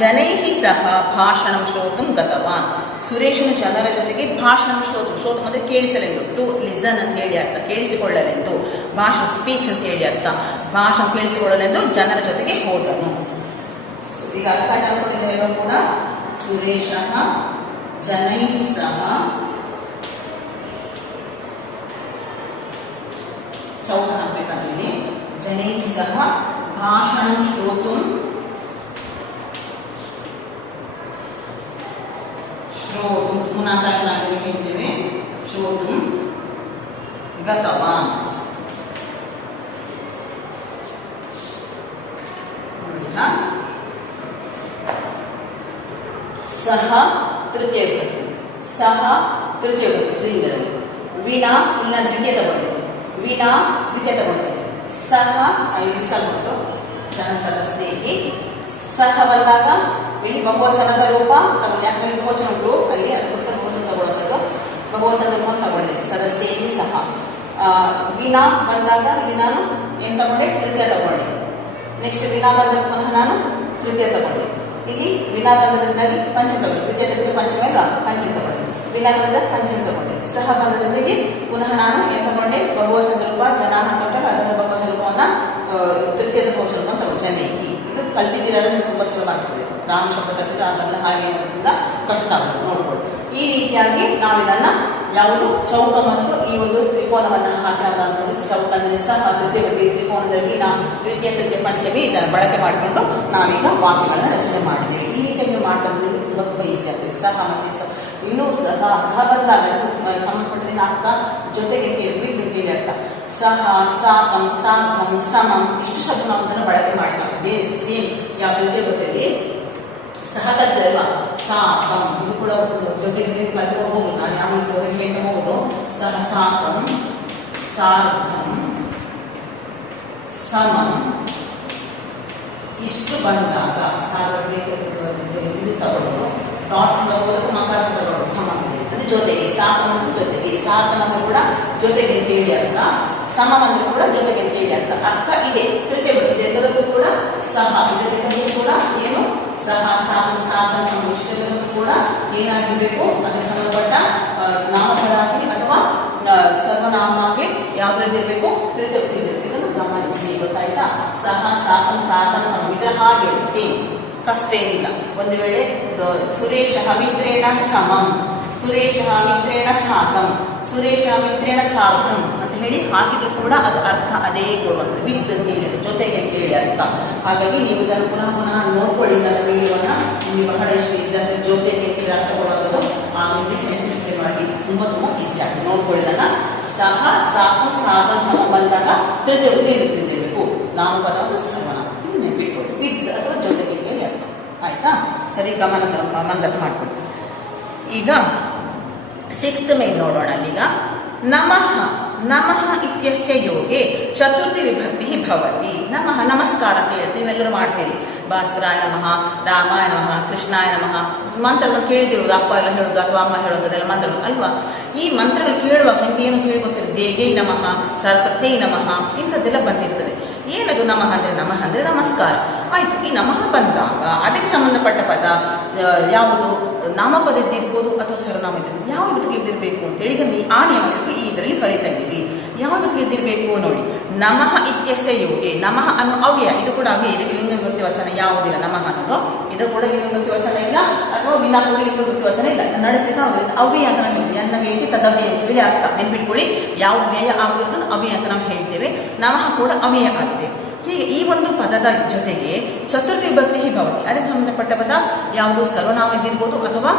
ಜನೈಹಿ ಸಹ ಭಾಷಣಂ ಶ್ರೋತಂ ಗತವಾನ್. ಸುರೇಶನು ಜನರ ಜೊತೆಗೆ ಭಾಷಣ ಶ್ರೋತಂ ಅಂದ್ರೆ ಕೇಳಿಸಲೆಂದು, ಟು ಲಿಸನ್ ಅಂತ ಹೇಳಿ ಅರ್ಥ, ಕೇಳಿಸಿಕೊಳ್ಳಲೆಂದು. ಭಾಷಣ ಸ್ಪೀಚ್ ಅಂತ ಹೇಳಿ ಅರ್ಥ, ಭಾಷಣ ಕೇಳಿಸಿಕೊಳ್ಳಲೆಂದು ಜನರ ಜೊತೆಗೆ ಹೋದನು. ಈಗ ಅರ್ಥ ಆಗಿಲ್ಲ ಕೂಡ. ಸುರೇಶ ಜನೈಹಿ ಸಹ ಚೌಕ ಹಾಕಬೇಕಾದ್ರೆ ಜನೈಹಿ ಸಹ ಭಾಷಣ ಶ್ರೋತುಂ ಹೇಳ್ತೇವೆ, ಶ್ರೋತುಂ ಗತವಾನ್. ಸಹ ತೃತೀಯ ಸಹ ತೃತೀಯ ವಿಭಕ್ತಿ ಸ್ತ್ರೀಲಿಂಗದಲ್ಲಿ. ವಿನಾ ಇಲ್ಲ ದ್ವಿತೀಯ ತಗೊಂಡಿದೆ, ವಿನಾ ದ್ವಿತೀಯ ತಗೊಂಡಿದೆ. ಸಹ ಇಲ್ಲಿ ಸ್ವಲ್ಪ ಜನ ಸದಸ್ಯರಿಗೆ ಸಹ ಬಂದಾಗ ಇಲ್ಲಿ ಬಹುವಚನದ ರೂಪ ತಗೊಂಡು, ಯಾಕಂದ್ರೆ ಬಹುವಚನ ಉಂಟು ಅಲ್ಲಿ, ಅದಕ್ಕೋಸ್ಕರ ಬಹುವಚನ ತಗೊಳ್ಳೋದು. ಬಹುವಚನದ ರೂಪ ತಗೊಂಡಿದೆ ಸದಸ್ಯರಿಗೆ ಸಹ. ವಿನಾ ಬಂದಾಗ ಇಲ್ಲಿ ನಾನು ಏನು ತಗೊಂಡೆ, ತೃತೀಯ ತಗೊಂಡೆ. ನೆಕ್ಸ್ಟ್ ವಿನಾ ಬಂದಾಗ ಪುನಃ ನಾನು ತೃತೀಯ ತಗೊಂಡೆ. ಇಲ್ಲಿ ವಿನಾ ಬಂದದಿಂದಾಗಿ ಪಂಚಮ ತಗೊಂಡೆ, ದ್ವಿತೀಯ ತೃತೀಯ ಪಂಚಮ ಪಂಚಮ ತಗೊಂಡೆ. ವಿನಾ ಬಂದಾಗ ಪಂಚಮ ತಗೊಂಡೆ. ಸಹ ಬಂದದಿಂದಾಗಿ ಪುನಃ ನಾನು ಏನು ತಗೊಂಡೆ, ಬಹುವಚನದ ರೂಪ ಜನ ಹಾಕೊಂಡಾಗ ಅದರ ಬಹುವಚನ ರೂಪವನ್ನು ತೃತೀಯದ ಬಹುವಚನ ರೂಪ ತಗೊಂಡು ಜನೇಕಿ. ಇದು ಕಲ್ತಿದ್ದೀರಾದ್ರೆ ತುಂಬ ಸುಲಭ ಆಗ್ತದೆ. ರಾಮ ಶಬ್ದ ಕಲ್ತಿದ್ರೆ ಹಾಗಾದ್ರೆ ಹಾಗೆ ಇರೋದ್ರಿಂದ ಕಷ್ಟ ಆಗುತ್ತೆ ನೋಡ್ಕೊಳ್ಳಿ. ಈ ರೀತಿಯಾಗಿ ನಾವು ಇದನ್ನ ಯಾವುದು ಚೌಕ ಮತ್ತು ಈ ಒಂದು ತ್ರಿಕೋನವನ್ನು ಹಾಕಿ ಚೌಕ ಅಂದರೆ ಸಹ ತೃತೀಯ ವಿಭಕ್ತಿ, ತ್ರಿಕೋನದಲ್ಲಿ ನಾವು ದ್ವಿತೀಯ ತೃತೀಯ ಪಂಚಮಿ ಇದನ್ನು ಬಳಕೆ ಮಾಡಿಕೊಂಡು ನಾವೀಗ ವಾಕ್ಯಗಳನ್ನು ರಚನೆ ಮಾಡಿದ್ದೇವೆ. ಈ ರೀತಿಯಾಗಿ ನೀವು ಮಾಡ್ತಾ ಬಂದರೆ ತುಂಬ ತುಂಬ ಈಸಿ ಆಗ್ತದೆ. ಸಹ ಮತ್ತು ಇನ್ನೂ ಸಹ ಬಂದಾಗ ಅದಕ್ಕೆ ಸಂಬಂಧಪಟ್ಟಿನ ಅರ್ಥ ಜೊತೆಗೆ ವಿದ್ ಅಂತೇಳಿ ಅರ್ಥ. ಸಹ, ಸಾಕಂ, ಸಾಕಂ, ಸಮಂ ಇಷ್ಟು ಶಬ್ದ ನಾವು ಅದನ್ನು ಬಳಕೆ ಮಾಡಿ ಸೇಮ್ ಯಾವ ರೀತಿಯ ಗೊತ್ತಿರಲಿ. ಸಹ ಕಲ್ತಲ್ವಾ, ಸಾಕಂ ಇದು ಕೂಡ ಒಂದು ಜೊತೆಗೆ ಕಲ್ತ್ಕೊಂಡು ಹೋಗುದು. ನಾನು ಯಾವ ರೀತಿ ಹೇಳ್ತಾ ಹೋಗುದು. ಸಹ ಸಾಕಂ, ಸಾರ್ಧಂ, ಸಮಂ ಇಷ್ಟು ಬಂದಾಗ ಇದು ತಗೊಳ್ಳೋದು. ಡಾಟ್ಸ್ ತಗೊಳ್ಳೋದು, ಮಕಾಸ ತಗೊಳ್ಳೋದು, ಸಮಂ ಅಂದ್ರೆ ಜೊತೆಗೆ. ಸಾಕಂ ಅಂದ್ರೆ ಜೊತೆಗೆ, ಸಾಕಂ ಅಂದ್ರೆ ಕೂಡ ಜೊತೆಗೆ ಅಂತ ಹೇಳಿ ಅರ್ಥ. ಸಮಂ ಅಂದ್ರೆ ಕೂಡ ಜೊತೆಗೆ ಅಂತ ಹೇಳಿ ಅರ್ಥ. ಅರ್ಥ ಇದೆ ತೃತೀಯ ವಿಭಕ್ತಿ ಎಲ್ಲದಕ್ಕೂ ಕೂಡ ಸಹ, ಇದೆಲ್ಲದಕ್ಕೂ ಕೂಡ ಏನು ಸಹ, ಸಾಕಂ, ಸಾಕಂ, ಸಮಂ ಇಷ್ಟೆಲ್ಲದಕ್ಕೂ ಕೂಡ ಏನಾಗಿರ್ಬೇಕು, ಅದಕ್ಕೆ ಸಂಬಂಧಪಟ್ಟ ನಾಮಗಳಾಗಲಿ ಅಥವಾ ಸರ್ವನಾಮ ಆಗಲಿ ಯಾವ್ದ್ರಲ್ಲಿರ್ಬೇಕು, ತೃತೀಯ ವಿಭಕ್ತಿ ಇರಬೇಕು. ಇದನ್ನು ಗಮನಿಸಿ, ಗೊತ್ತಾಯ್ತಾ. ಸಹ, ಸಾಕಂ, ಸಾಕಂ, ಸಮಂ ಇದರ ಹಾಗೆ ಸೇಮ್, ಕಷ್ಟ ಏನಿಲ್ಲ. ಒಂದು ವೇಳೆ ಸುರೇಶ ಮಿತ್ರೇಣ ಸಮಂ, ಸುರೇಶ ಮಿತ್ರೇಣ ಸಾಕಂ, ಸುರೇಶ ಮಿತ್ರೇಣ ಸಾರ್ಧಂ ಅಂತ ಹೇಳಿ ಹಾಕಿದ್ರು ಕೂಡ ಅದು ಅರ್ಥ ಅದೇ ಕೊಡುವಂಥದ್ದು. ವಿದ್ ಅಂತ ಹೇಳಿ ಜೊತೆಗೆ ಅಂತ ಹೇಳಿ ಅರ್ಥ. ಹಾಗಾಗಿ ನೀವು ಇದನ್ನು ಪುನಃ ಪುನಃ ನೋಡ್ಕೊಳ್ಳಿ. ನನ್ನ ವಿಡಿಯೋನ ನೀವು ಬಹಳ ಇಷ್ಟ ಈಸಿ ಜೊತೆಗೆ ಅಂತ ಹೇಳಿ ಅರ್ಥ ಕೊಡುವಂಥದ್ದು. ಆಮೇಲೆ ಸೆಂಟೆನ್ಸ್ ಮಾಡಿ ತುಂಬ ತುಂಬ ಈಸಿ ಆಗ್ತದೆ. ನೋಡ್ಕೊಳ್ಳಿದನ್ನ ಸಹ, ಸಾಕು, ಸಾಧಂ, ಸಮ ಬಂದಾಗ ತೃತೀಯ ವಿಭಕ್ತಿ ಇರಬೇಕು. ನಾಮಪದ ಮತ್ತು ಸರ್ವನಾಮ ಇದು ನೆನಪಿಟ್ಕೊಳ್ಳಿ. ವಿದ್ ಅಥವಾ ಜೊತೆಗೆ ಅಂತ ಹೇಳಿ ಅರ್ಥ. ಆಯ್ತಾ, ಸರಿ, ಮನದಟ್ಟು ಮಾಡ್ಕೊಳ್ಳಿ. ಈಗ 6th ಮೇಲ್ ನೋಡೋಣ. ಅಲ್ಲಿಗ ನಮಃ, ನಮಃ ಇತ್ಯಸ್ಯ ಯೋಗೆ ಚತುರ್ಥಿ ವಿಭಕ್ತಿ ಭವತಿ. ನಮಃ ನಮಸ್ಕಾರ ಅಂತ ಹೇಳ್ತೀವಿ, ನೀವೆಲ್ಲರೂ ಮಾಡ್ತೀರಿ. ಭಾಸ್ಕರಾಯ ನಮಃ, ರಾಮಾಯ ನಮಃ, ಕೃಷ್ಣಾಯ ನಮಃ ಮಂತ್ರಗಳು ಕೇಳಿದಿರುವುದು. ಅಪ್ಪ ಎಲ್ಲ ಹೇಳೋದು ಅಥವಾ ಅಮ್ಮ ಹೇಳೋದು ಅದೆಲ್ಲ ಮಂತ್ರಗಳು ಅಲ್ವಾ. ಈ ಮಂತ್ರಗಳು ಕೇಳುವಾಗ ನಿಮ್ಗೆ ಏನು ಕೇಳಿ ಗೊತ್ತಿರುತ್ತೆ, ದೇಗೈ ನಮಃ, ಸರಸ್ವತೈ ನಮಃ ಇಂಥದ್ದೆಲ್ಲ ಬಂದಿರ್ತದೆ. ಏನದು ನಮಃ ಅಂದರೆ ನಮಸ್ಕಾರ. ಆಯ್ತು, ಈ ನಮಃ ಬಂದಾಗ ಅದಕ್ಕೆ ಸಂಬಂಧಪಟ್ಟ ಪದ ಯಾವುದು, ನಾಮಪದ ಇದ್ದಿರ್ಬೋದು ಅಥವಾ ಸರ್ವನಾಮ ಇದ್ದಿರ್ಬೋದು. ಯಾವ ವಿಧಕ್ಕೆ ಇದ್ದಿರಬೇಕು ಅಂತೇಳಿ ಈಗ ಆ ನಿಯಮಕ್ಕೆ ಈ ಇದರಲ್ಲಿ ಕರೀತಾ ಇದ್ದೀವಿ. ಯಾವ ವಿಧಕ್ಕೆ ಇದ್ದಿರಬೇಕು ನೋಡಿ. ನಮಃ ಇತ್ಯಸ್ಯ ಯೋಗೆ, ನಮಃ ಅನ್ನೋ ಅವ್ಯಯ, ಇದು ಕೂಡ ಅವ್ಯಯ. ಇದಕ್ಕೆ ಲಿಂಗ ವಿಭಕ್ತಿ ವಚನ ಯಾವುದಿಲ್ಲ. ನಮಃ ಅನ್ನೋದು ಇದು ಕೂಡ ಲಿಂಗ ವಿಭಕ್ತಿ ವಚನ ಇಲ್ಲ, ಅಥವಾ ವಿನಾ ಕೂಡ ಲಿಂಗ ವಿಭಕ್ತಿ ವಚನ ಇಲ್ಲ. ನಡೆಸಬೇಕಾಗುತ್ತೆ ಅವ್ಯಯ ಅಂತ ನಾವು ಹೇಳ್ತೀವಿ. ಅನ್ನ ಹೇಳ್ತೀವಿ ತದವ್ಯಯ ಅಂತ ಹೇಳಿ ಅರ್ಥ. ನೆನ್ಪಿಟ್ಕೊಳ್ಳಿ, ಯಾವ ವ್ಯಯ ಆಗಿರ್ತದೆ ಅವ್ಯಯ ಅಂತ ನಾವು ಹೇಳ್ತೇವೆ. ನಮಃ ಕೂಡ ಅವ್ಯಯ ಆಗಿದೆ. ಹೀಗೆ ಈ ಒಂದು ಪದದ ಜೊತೆಗೆ ಚತುರ್ಥಿ ವಿಭಕ್ತಿ ಭವತಿ, ಅದಕ್ಕೆ ಸಂಬಂಧಪಟ್ಟ ಪದ ಯಾವುದು, ಸರ್ವನಾಮ ಇದ್ದಿರ್ಬೋದು ಅಥವಾ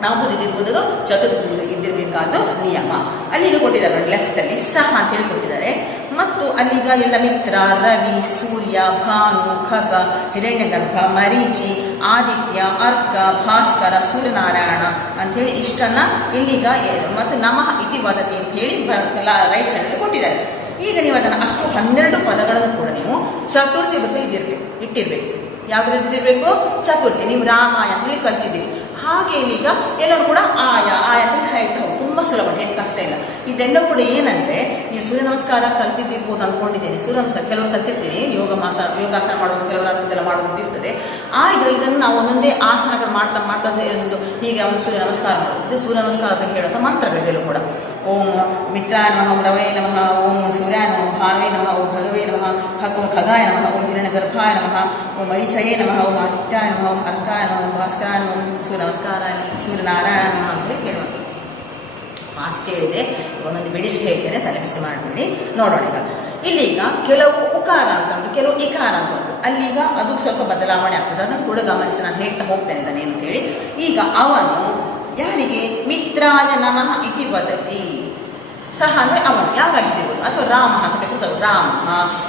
ನಾಮಪದ ಇದ್ದಿರ್ಬೋದು. ಅದು ಚತುರ್ಥಿ ಇದ್ದಿರಬೇಕಾದ ನಿಯಮ. ಅಲ್ಲಿಗೆ ಕೊಟ್ಟಿದ್ದಾರೆ ನೋಡಿ, ಲೆಫ್ಟ್ ಅಲ್ಲಿ ಸಹ ಅಂತ ಹೇಳಿ ಕೊಟ್ಟಿದ್ದಾರೆ. ಮತ್ತು ಅಲ್ಲಿಗ ಎಲ್ಲ ಮಿತ್ರ, ರವಿ, ಸೂರ್ಯ, ಭಾನು, ಖಗ, ಹಿರಣ್ಯಗರ್ಭ, ಮರೀಚಿ, ಆದಿತ್ಯ, ಅರ್ಕ, ಭಾಸ್ಕರ, ಸೂರ್ಯನಾರಾಯಣ ಅಂತೇಳಿ ಇಷ್ಟನ್ನ ಇಲ್ಲಿಗ ಮತ್ತು ನಮಃ ಇತಿ ವದತಿ ಅಂತ ಹೇಳಿ ರೈಟ್ ಸೈಡ್ ಅಲ್ಲಿ ಕೊಟ್ಟಿದ್ದಾರೆ. ಈಗ ನೀವು ಅದನ್ನು ಅಷ್ಟು 12 ಪದಗಳನ್ನು ಕೂಡ ನೀವು ಚತುರ್ಥಿ ವಿಭಕ್ತಿ ಇಟ್ಟಿರ್ಬೇಕು. ಯಾವ್ದು ಇಟ್ಟಿರ್ಬೇಕು, ಚತುರ್ಥಿ. ನೀವು ರಾಮಾಯ ಅಂತ ಹೇಳಿ ಕಲ್ತಿದ್ದೀರಿ. ಹಾಗೆ ಇಲ್ಲಿಗ ಎಲ್ಲರೂ ಕೂಡ ಆಯ ಅಂತ ಹೇಳ್ತಾ ಹೋಗಿ, ತುಂಬಾ ಸುಲಭ, ಏನು ಕಷ್ಟ ಇಲ್ಲ. ಇದೆಲ್ಲ ಕೂಡ ಏನಂದ್ರೆ, ನೀವು ಸೂರ್ಯ ನಮಸ್ಕಾರ ಕಲ್ತಿದ್ದಿರ್ಬೋದು ಅನ್ಕೊಂಡಿದ್ದೀನಿ. ಸೂರ್ಯ ನಮಸ್ಕಾರ ಕೆಲವರು ಕಲ್ತಿರ್ತೀರಿ, ಯೋಗಾಸನ ಮಾಡೋದು, ಕೆಲವರ ಅಂಥದ್ದೆಲ್ಲ ಮಾಡೋದು ಇರ್ತದೆ. ಇದರಲ್ಲಿ ಇದನ್ನು ನಾವು ಒಂದೊಂದೇ ಆಸನಗಳು ಮಾಡ್ತಾ ಇರೋದು. ಹೀಗೆ ಅವನು ಸೂರ್ಯ ನಮಸ್ಕಾರ ಮಾಡೋದು, ಸೂರ್ಯ ನಮಸ್ಕಾರ ಅಂತ ಹೇಳುವಂಥ ಮಂತ್ರಗಳಿದೆಲ್ಲ ಕೂಡ. ಓಂ ಮಿತ್ರಾಯ ನಮಃ, ಓಂ ರವೇ ನಮಃ, ಓಂ ಸೂರ್ಯಾಯ ನಮಃ, ಭಾನುವೇ ನಮಃ, ಓಂ ಭಗವೇ ನಮಃ, ಓಂ ಖಗಾಯ ನಮಃ, ಓಂ ಹಿರಣ್ಯಗರ್ಭಾಯ ನಮಃ, ಓಂ ಮರೀಚಯೇ ನಮಃ, ಓಂ ಆದಿತ್ಯಾಯ ನಮಃ, ಓಂ ಅರ್ಕಾಯ ನಮಃ, ಓಂ ಭಾಸ್ಕರಾಯ ನಮಃ, ಓಂ ಸೂರ್ಯ ನಮಸ್ಕಾರಾಯ ಸೂರ್ಯನಾರಾಯಣ ನಮಃ ಅಂತ ಹೇಳುವಂಥದ್ದು. ಅಷ್ಟೇ ಹೇಳಿದೆ, ಒಂದೊಂದು ಬಿಡಿಸಿ ಹೇಳ್ತೇನೆ, ತಲೆಬಿಸಿ ಮಾಡಿಬಿಡಿ. ನೋಡೋಣ ಈಗ. ಇಲ್ಲೀಗ ಕೆಲವು ಉಕಾರ ಅಂತ ಉಂಟು, ಕೆಲವು ಇಕಾರ ಅಂತ ಉಂಟು. ಅಲ್ಲೀಗ ಅದು ಸ್ವಲ್ಪ ಬದಲಾವಣೆ ಆಗ್ತದೆ. ಅದನ್ನು ಕೂಡ ಗಮನಿಸಿ ನಾನು ಹೇಳ್ತಾ ಹೋಗ್ತೇನೆ ಇದನ್ನು ಅಂತೇಳಿ. ಈಗ ಅವನು ಯಾರಿಗೆ, ಮಿತ್ರಾಯ ನಮಃ ಇತಿ ವದತಿ. ಸಹ ಅಂದರೆ ಅವನು ಯಾರಾಗಿದ್ದಿರ್ಬೋದು, ಅಥವಾ ರಾಮ ಅಂತ ಬೇಕು. ರಾಮ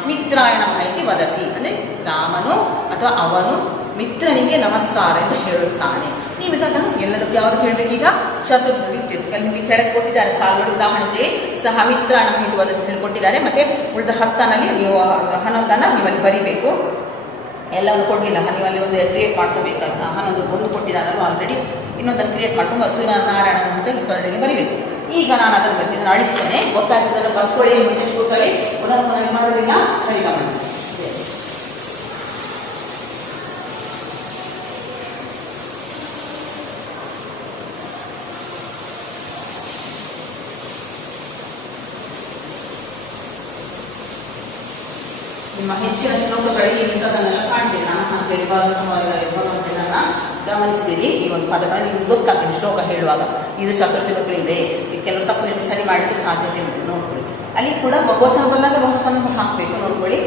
ಮಿತ್ರಾಯ ನಮಃ ಇತಿ ವದತಿ ಅಂದರೆ ರಾಮನು ಅಥವಾ ಅವನು ಮಿತ್ರನಿಗೆ ನಮಸ್ಕಾರ ಎಂದು ಹೇಳುತ್ತಾನೆ. ನೀವೀಗ ಅದನ್ನು ಎಲ್ಲದಕ್ಕೂ ಯಾವುದು ಹೇಳಬೇಕು? ಈಗ ಚತುರ್ಥಿ ನಿಮಗೆ ಕೆಳಗೆ ಕೊಟ್ಟಿದ್ದಾರೆ ಸಾಲುಗಳು. ಉದಾಹರಣೆಗೆ ಸಹ ಮಿತ್ರ ನಮಗೆ ಅದನ್ನು ಹೇಳಿಕೊಟ್ಟಿದ್ದಾರೆ. ಮತ್ತೆ ಉಳಿದ 10ನಲ್ಲಿ ನೀವು 11 ನೀವಲ್ಲಿ ಬರಿಬೇಕು. ಎಲ್ಲವನ್ನು ಕೊಡಲಿಲ್ಲ, ನೀವಲ್ಲಿ ಒಂದು ಕ್ರಿಯೇಟ್ ಮಾಡ್ಕೋಬೇಕಂತ 11 ಕೊಟ್ಟಿದ್ದಾರಲ್ಲ ಆಲ್ರೆಡಿ. ಇನ್ನೊಂದನ್ನು ಕ್ರಿಯೇಟ್ ಮಾಡ್ಕೊಂಡು ಸೂರ್ಯನಾರಾಯಣ ಅಂತ ಕರಡಿಗೆ ಬರಿಬೇಕು. ಈಗ ನಾನು ಅದನ್ನು ಬರ್ತೀನಿ, ಅಳಿಸ್ತೇನೆ. ಗೊತ್ತಾಗಿದ್ದನ್ನು ಬರ್ಕೊಳ್ಳಿ, ಮತ್ತೆ ಶೂಟಲ್ಲಿ ಪುನಃ ಮಾಡೋದಿಲ್ಲ. ಸರಿ ಗಮನಿಸಿ. ನಿಮ್ಮ ಹೆಚ್ಚಿನ ಶ್ಲೋಕಗಳಿಗೆ ಇಂಥದನ್ನೆಲ್ಲ ಕಾಣ್ತೀನಿ. ನಾನು ಅಂತೇಳಿ ಭಗವಂತನನ್ನ ಗಮನಿಸ್ತೀರಿ. ಈ ಒಂದು ಪದಗಳನ್ನು ನಿಮ್ಗೆ ಗೊತ್ತಾಗ್ತೀನಿ ಶ್ಲೋಕ ಹೇಳುವಾಗ. ಇದು ಚತುರ್ಥಿ ಇದೆ, ಕೆಲವು ತಪ್ಪು ಹೇಳಿ ಸರಿ ಮಾಡಲಿಕ್ಕೆ ಸಾಧ್ಯತೆ ಉಂಟು, ನೋಡ್ಕೊಳ್ಳಿ. ಅಲ್ಲಿ ಕೂಡ ಬಹುವಚನ ಬಂದಾಗ ಬಹುವಚನ ಹಾಕಬೇಕು, ನೋಡ್ಕೊಳ್ಳಿ.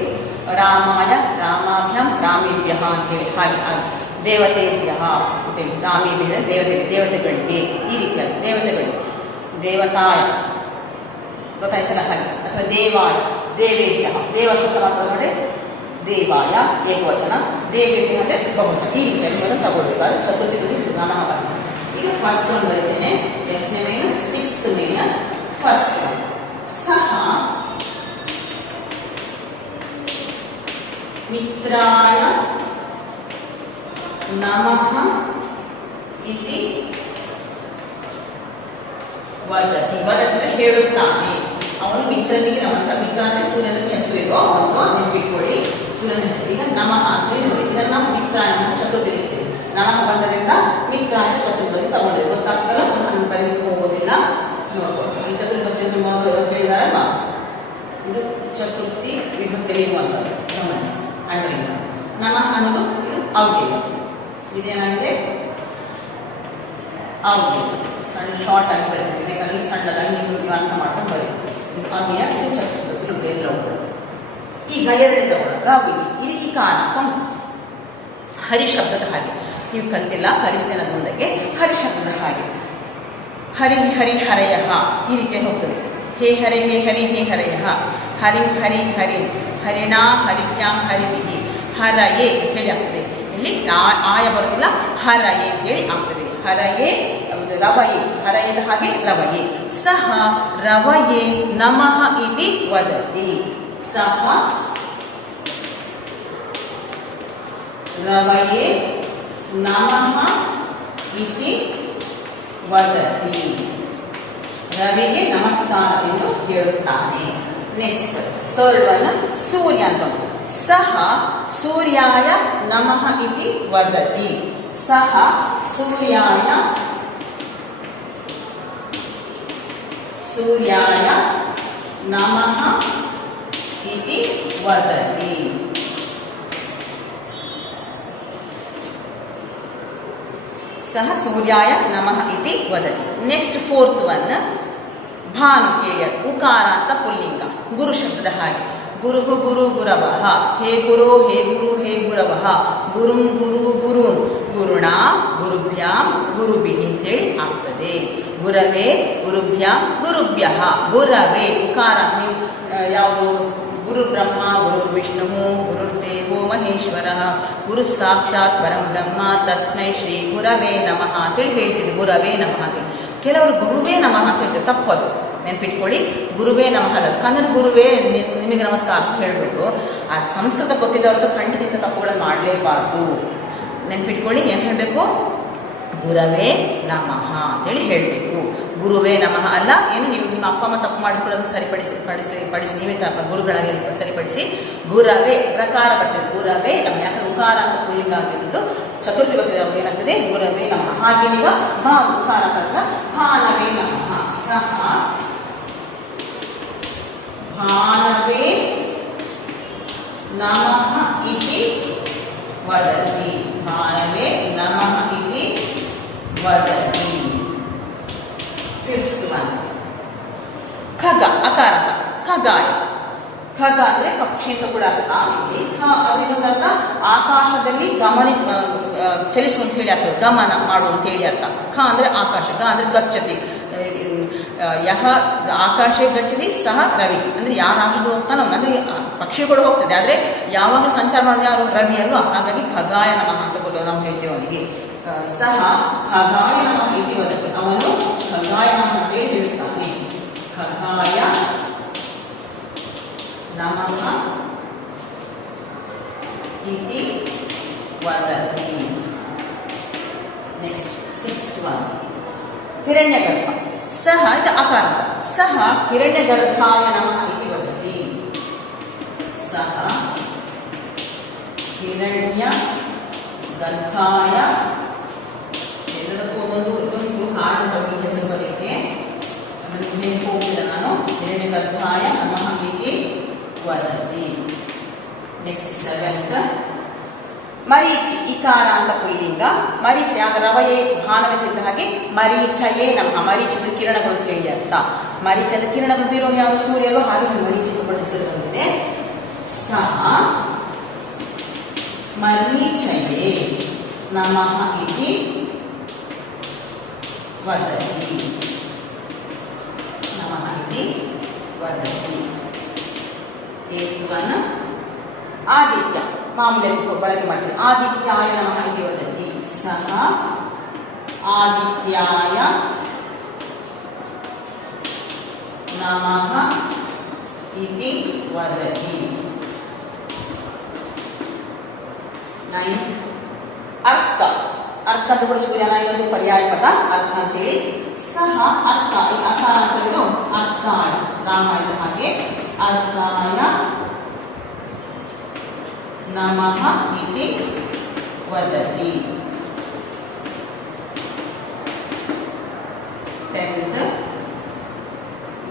ರಾಮಾಯ ರಾಮಾಭ್ಯಂ ರಾಮೇಭ್ಯ ಅಂತೇಳಿ, ಹಾಗೆ ದೇವತೆಭ್ಯ ಅಂತೇಳಿ, ರಾಮೇಭ್ಯ ದೇವತೆಗಳಿಗೆ, ಈ ರೀತಿಯಾಗಿ ದೇವತೆಗಳಿಗೆ. ದೇವತಾಯ ಗೊತ್ತಾಯ್ತಲ್ಲ ಹಾಗೆ. ಅಥವಾ ದೇವಾಯ ದೇವೇಭ್ಯ, ದೇವ ಶಬ್ದ ಮಾತಾಡಿದ್ರೆ ದೇವಾಯ ಏಕವಚನ, ದೇವೇಭ್ಯ ಅಂದರೆ ಬಹುವಚನ. ಈ ರೀತಿಯಾಗಿ ನೀವು ತಗೊಳ್ಬೇಕಾದ್ರೆ ಚತುರ್ಥಿ ನಾನು ಬರ್ತೇನೆ. ಈಗ ಫಸ್ಟ್ ಒನ್ ಬರೀತೇನೆ. ಎಷ್ಟನೇ main? 6th main. First one ಸಹ ಮಿತ್ರಾಯ ನಮಃ ಇತಿ ವದತಿ. ವದತಿ ಹೇಳುತ್ತಾನೆ. ಅವನು ಮಿತ್ರನಿಗೆ ನಮಸ್ಕಾರ. ಮಿತ್ರ ಅಂದರೆ ಸೂರ್ಯನಿಗೆ ಹೆಸರು ಇದು, ಅವನು ನೆನಪಿಟ್ಕೊಳ್ಳಿ, ಸೂರ್ಯನ ಹೆಸರು. ಈಗ ನಮಃ ಅಂತ ಹೇಳಿ ನೋಡಿ, ಇದನ್ನ ನಾವು ಮಿತ್ರಾಯಣ ಚತುರ್ಥಿ ಇರ್ತೀವಿ. ನಮಃ ಬಂದರಿಂದ ಮಿತ್ರಾಯಣ ಚತುರ್ಥಿ ತಗೊಂಡಿದೆ. ಗೊತ್ತಾಗ್ತಲ್ಲ, ನಾನು ಬರೀಲಿಕ್ಕೆ ಹೋಗೋದಿಲ್ಲ, ನೋಡ್ಕೊಂಡು. ಈ ಚತುರ್ಥಿ ಹೇಳಿದಾರಲ್ವಾ, ಇದು ಚತುರ್ಥಿ ವಿಭಕ್ತಿ ಇರುವಂಥದ್ದು, ಗಮನಿಸಿ. ಅಂಡ್ರಿಂದ ನಮಃ ಅನ್ನೋದು ಇದು ಔಟ್ಗೆ, ಇದೇನಾಗಿದೆ ಔಟ್ಗೆ. ಸಣ್ಣ ಶಾರ್ಟ್ ಆಗಿ ಬರೀತೀವಿ, ಬೇಕಾದ್ರೆ ಸಣ್ಣದಾಗಿ ನೀವು ಅರ್ಥ ಮಾಡ್ಕೊಂಡು ಬರೀ. ಅವ್ನಿಯ ಇದು ಚತುರ್ಥಿ ಬೇರೆ. ಈಗ ಎರಡನೇ ರಾಹುಲಿ ಇದು ಈ ಕಾನ ಹರಿಶಬ್ದದ ಹಾಗೆ ನೀವು ಕಲ್ತಿಲ್ಲ, ಕಲಿಸಿದ ಮುಂದಕ್ಕೆ ಹರಿಶಬ್ದದ ಹಾಗೆ. ಹರಿ ಹರಿ ಹರಯ ಈ ರೀತಿಯಾಗಿ ಹೋಗ್ತದೆ. ಹೇ ಹರೆ ಹೇ ಹರಿ ಹೇ ಹರಯ, ಹರಿಂ ಹರಿ ಹರಿಂ, ಹರಿಣಾ ಹರಿಭ್ಯಾಂ ಹರಿಭಿ, ಹರಯೇ ಹೇಳಿ ಆಗ್ತದೆ. ಇಲ್ಲಿ ಆಯ ಬರೋದಿಲ್ಲ, ಹರಯೇ ಹೇಳಿ ಆಗ್ತದೆ. ಹರಯೇ ರವಯೇ, ಹರಯದ ಹಾಗೆ ರವಯೇ. ಸಹ ರವಯೇ ನಮಃ ಇತಿ ವದತಿ. ಸಹ ರವಯೇ ನಮಃ ಇತಿ ವದತಿ. ರವಿಗೆ ನಮಸ್ಕಾರ ಎಂದು ಹೇಳುತ್ತಾನೆ. ನೆಕ್ಸ್ಟ್ ಥರ್ಡ್ ಒನ್ ಸೂರ್ಯ ಅಂತ. ಸಹ ಸೂರ್ಯಾಯ ನಮಃ ಇತಿ ವದತಿ. ಸಹ ಸೂರ್ಯಾಯ ನಮಃ ಇತಿ ವದತಿ. ಸಹ ಸೂರ್ಯಾಯ ನಮಃ ಇತಿ ವದತಿ. ನೆಕ್ಸ್ಟ್ ಫೋರ್ತ್ ಒನ್ ಭಾನು ಕೇಳಿ, ಉಕಾರ ಅಂತ ಪುಲ್ಲಿಂಗ, ಗುರು ಶಬ್ದದ ಹಾಗೆ. ಗುರುಹು ಗುರು ಗುರವಃ, ಹೇ ಗುರು ಹೇ ಗುರು ಹೇ ಗುರವಃ, ಗುರುಂ ಗುರು ಗುರುಂ, ಗುರುಣ ಗುರುಭ್ಯಾಂ ಗುರುಭಿಃ ಅಂತೇಳಿ ಆಗ್ತದೆ. ಗುರವೇ ಗುರುಭ್ಯಾಂ ಗುರುಭ್ಯಃ. ಗುರವೇ ಉಕಾರ, ನೀವು ಯಾವುದು ಗುರು ಬ್ರಹ್ಮ ಗುರು ವಿಷ್ಣು ಗುರುರ್ದೇವೋ ಮಹೇಶ್ವರ ಗುರು ಸಾಕ್ಷಾತ್ ಪರಂ ಬ್ರಹ್ಮ ತಸ್ಮೈ ಶ್ರೀ ಗುರವೇ ನಮಃ ಅಂತೇಳಿ ಹೇಳ್ತೀವಿ. ಗುರವೇ ನಮಃ ಅಂತೇಳಿ. ಕೆಲವರು ಗುರುವೇ ನಮಃ ಅಂತ ಹೇಳ್ತಾರೆ, ತಪ್ಪದು, ನೆನ್ಪಿಟ್ಕೊಳ್ಳಿ. ಗುರುವೇ ನಮಃ ಅಲ್ಲ, ಕನ್ನಡ ಗುರುವೇ ನಿಮಗೆ ನಮಸ್ಕಾರ ಅಂತ ಹೇಳ್ಬಿಟ್ಟು ಆ ಸಂಸ್ಕೃತ ಗೊತ್ತಿದ್ದವ್ರದ್ದು ಖಂಡಿತ ತಪ್ಪುಗಳನ್ನು ಮಾಡಲೇಬಾರ್ದು. ನೆನ್ಪಿಟ್ಕೊಳ್ಳಿ, ಏನು ಹೇಳಬೇಕು? ಗುರವೇ ನಮಃ ಅಂತೇಳಿ ಹೇಳಬೇಕು. ಗುರುವೇ ನಮಃ ಅಲ್ಲ. ಏನು ನೀವು ನಿಮ್ಮ ಅಪ್ಪ ಅಮ್ಮ ತಪ್ಪು ಮಾಡಿಕೊಳ್ಳೋದನ್ನು ಸರಿಪಡಿಸಿ ನೀವೇ ಗುರುಗಳಾಗಿ ಸರಿಪಡಿಸಿ ಗುರವೇ ಪ್ರಕಾರ ಬರ್ತದೆ. ಗುರವೇ ನಮಃ, ಯಾಕಂದ್ರೆ ಉಕಾರ ಅಂತ ಪುಲ್ಲಿಂಗ ಆಗಿರೋದು ಚತುರ್ಥಿ ಬಗ್ಗೆ ಏನಾಗ್ತದೆ? ಗುರವೇ ನಮಃ. ಹಾಗೆ ಈಗ ಭಾ ಉಕಾರ ಅಂತ ಭಾನವೇ ನಮಃ. ಸಹ ಭಾನವೇ ನಮಃ ಇತಿ ವದತಿ. ಭಾನವೇ ನಮಃ ಇತಿ ವದತಿ. ಫಿಫ್ತ್ ಒನ್ ಖಗ, ಅಕಾರ ಅಂತ. ಖಗಾಯ, ಖಗ ಅಂದ್ರೆ ಪಕ್ಷಿ ಅಂತ ಕೂಡ ಅರ್ಥ. ಇಲ್ಲಿ ಅದರಿಂದ ಅರ್ಥ ಆಕಾಶದಲ್ಲಿ ಚಲಿಸುವಂತ ಹೇಳಿ ಅರ್ಥ, ಗಮನ ಮಾಡುವಂತ ಹೇಳಿ ಅರ್ಥ. ಖ ಅಂದ್ರೆ ಆಕಾಶ, ಗ ಅಂದ್ರೆ ಗಚ್ಚತಿ, ಯಹ ಆಕಾಶೇ ಗಚ್ಚತಿ ಸಹ ರವಿ, ಅಂದರೆ ಯಾರು ಆಕಾಶದಲ್ಲಿ ಹೋಗ್ತಾನೋ ಅಂದರೆ ಪಕ್ಷಿ ಕೂಡ ಹೋಗ್ತದೆ, ಆದರೆ ಯಾವಾಗಲೂ ಸಂಚಾರ ಮಾಡೋದು ಯಾರು? ರವಿ ಅಲ್ವಾ. ಹಾಗಾಗಿ ಖಗಾಯ ನಮಃ ಅಂತ ಕೊಟ್ಟು ನಾವು ಹೇಳ್ತೇವೆ ಅವನಿಗೆ. ಸಹ ಖಗಾಯ ನಮಃ ಇತಿ ವದತಿ, ಅವನು ಖಗಾಯ ನಮಃ ಅಂತ ಹೇಳ್ತಾನೆ. ಖಗಾಯ ನಮಃ ಇತಿ ವದತಿ. Next 6th one, Hiranyagarbha. ಸಹ ಇದು ಅಕಾರ. ಸಹ ಹಿರಣ್ಯಗರ್ಭಾಯ ನಮಃ ಇತಿ ವದತಿ. ಸಹ ಹಿರಣ್ಯಗರ್ಭಾಯ, ಎಲ್ಲದಕ್ಕೂ ಒಂದೊಂದು ಹಾಡು ಬಗ್ಗೆ ಹೆಸರು ಬರಲಿಕ್ಕೆ ಹೇಗೆ ಹೋಗಿಲ್ಲ ನಾನು. ಹಿರಣ್ಯಗರ್ಭಾಯ ನಮಃ ಇತಿ ವದತಿ. Next 7th, Marichi. ಇಕಾರ ಅಂತ ಪುಲ್ಲಿಂಗ. ಮರೀಚಿ ಆಗ ರವಯೇ ಭಾನವಿದ್ದ ಹಾಗೆ ಮರೀಚಯೇ ನಮಃ. ಮರೀಚದ ಕಿರಣಗಳು ಅಂತ ಹೇಳಿ ಅರ್ಥ. ಮರೀಚದ ಕಿರಣಗಳು ಬೀರೋ ಯಾವ ಸೂರ್ಯಲ್ಲೋ ಹಾಗೆ ಮರೀಚಿಗೂ ಕೂಡ ಹೆಸರು ಬಂದಿದೆ. ಸಹ ಮರೀಚಯೇ ನಮಃ ಇತಿ ವದತಿ. ನಮಃ ಇತಿ ವದತಿ. 8th one, Aditya. ಮಾಮೂಲಿ ಬಳಕೆ ಮಾಡ್ತೀವಿ. ಆದಿತ್ಯಾಯ ನಮಃ ಇತಿ ವದತಿ. ಸಹ ಆದಿತ್ಯಾಯ ನಮಃ ಇತಿ ವದತಿ. 9th, ಅರ್ಕ. ಅರ್ಕ ಅಂತ ಕೂಡ ಸೂರ್ಯನ ಇನ್ನೊಂದು ಪರ್ಯಾಯ ಪದ ಅರ್ಕ ಅಂತೇಳಿ. ಸಹ ಅರ್ಕ, ಈ ಅಕಾರ ಅಂತ ಹೇಳಿದ್ದು ಅರ್ಕಾಯ, ರಾಮಾಯಣ ಹಾಗೆ ಅರ್ಕಾಯ ನಮಃ ಇತಿ ವದತಿ. 10th,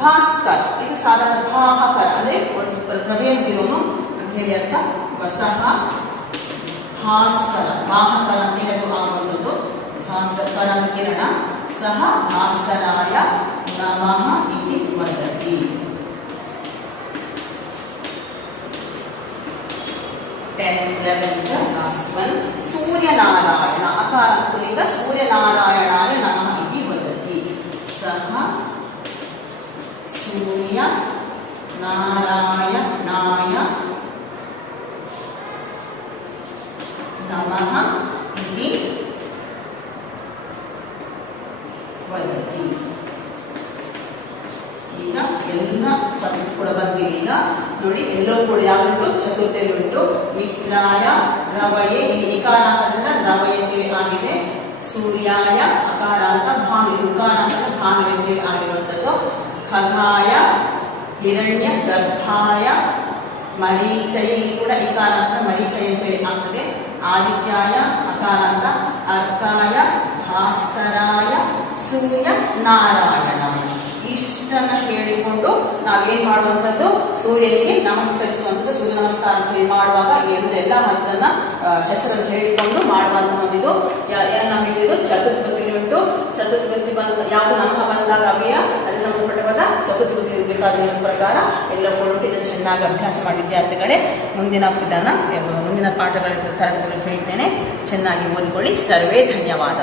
ಭಾಸ್ಕರ್. ಇದು ಸಾಧಾರಣ ಭಾಹಕರ ಅಂದ್ರೆ ಒಂದು ಪ್ರಭೇದಿರೋನು ಅಂತ ಹೇಳಿ ಅರ್ಥ. ಸಹ ಭಾಸ್ಕರ, ಭಾಹಕರ ಅಂತ ಹೇಳಿ ಆಗುವಂಥದ್ದು. ಭಾಸ್ಕರ ಕಿರಣ. ಸಹ ಭಾಸ್ಕರಾಯ ನಮಃ ಇತಿ ವದತಿ. 10th, 11th, last one, Suryanarayana. ಅಕಾರ ಪುಲ್ಲಿಂಗ. ಸೂರ್ಯನಾರಾಯಣಾಯ ನಮಃ ಇತಿ ವದತಿ. ಸಹ ಸೂರ್ಯ ನಾರಾಯಣಾಯ ನಮಃ ಇತಿ ವದತಿ. ಈಗ ಎಲ್ಲ ಪದ್ಧತಿ ಕೂಡ ಬಂದಿದೆ. ಈಗ ನೋಡಿ, ಎಲ್ಲವೂ ಕೂಡ ಯಾವುದು ಚತುರ್ಥಿಯಲ್ಲಿ ಉಂಟು. ಮಿತ್ರಾಯ ರವಯೇ, ಇಲ್ಲಿ ಏಕಾರಾಂತದಿಂದ ರವಯೇ ಅಂತೇಳಿ ಆಗಿದೆ. ಸೂರ್ಯಾಯ ಅಕಾರಾಂತ ಭಾನು, ಉಕಾರಾಂತ ಭಾನು ಅಂತೇಳಿ ಆಗಿರುವಂಥದ್ದು. ಖಗಾಯ ಹಿರಣ್ಯ ಗರ್ಭಾಯ ಮರೀಚಯ, ಈ ಕೂಡ ಏಕಾರಾಂತ ಮರೀಚಯ ಅಂತೇಳಿ ಆಗ್ತದೆ. ಆದಿತ್ಯಾಯ ಅಕಾರಾಂತ ಅರ್ಕಾಯ ಭಾಸ್ಕರಾಯ ಸೂರ್ಯ ನಾರಾಯಣಾಯ. ಇಷ್ಟನ್ನ ಹೇಳಿಕೊಂಡು ನಾವೇನ್ ಮಾಡುವಂಥದ್ದು, ಸೂರ್ಯನಿಗೆ ನಮಸ್ಕರಿಸುವಂಥದ್ದು. ಸೂರ್ಯ ನಮಸ್ಕಾರ ಅಂತ ಹೇಳಿ ಮಾಡುವಾಗ ಎಲ್ಲ ಹದ್ದನ್ನ ಹೆಸರನ್ನು ಹೇಳಿಕೊಂಡು ಮಾಡುವಂತಹ ಒಂದು ನಾವು ಹೇಳಿದ್ದು ಚತುರ್ಪತಿ ಉಂಟು. ಚತುರ್ಪತಿ ಬಂದ ಯಾವುದು ನಮಃ ಬಂದಾಗ ಅವ್ಯಯ ಅದಕ್ಕೆ ಸಂಬಂಧಪಟ್ಟ ಪದ ಚತುರ್ಪತಿ ಇರಬೇಕಾದ ಪ್ರಕಾರ ಎಲ್ಲ ಕೂಡ ಇದನ್ನು ಚೆನ್ನಾಗಿ ಅಭ್ಯಾಸ ಮಾಡಿ ವಿದ್ಯಾರ್ಥಿಗಳೇ. ಮುಂದಿನ ಪಾಠಗಳ ತರಗತಿಗಳು ಹೇಳ್ತೇನೆ. ಚೆನ್ನಾಗಿ ಓದಿಕೊಳ್ಳಿ. ಸರ್ವೇ ಧನ್ಯವಾದ.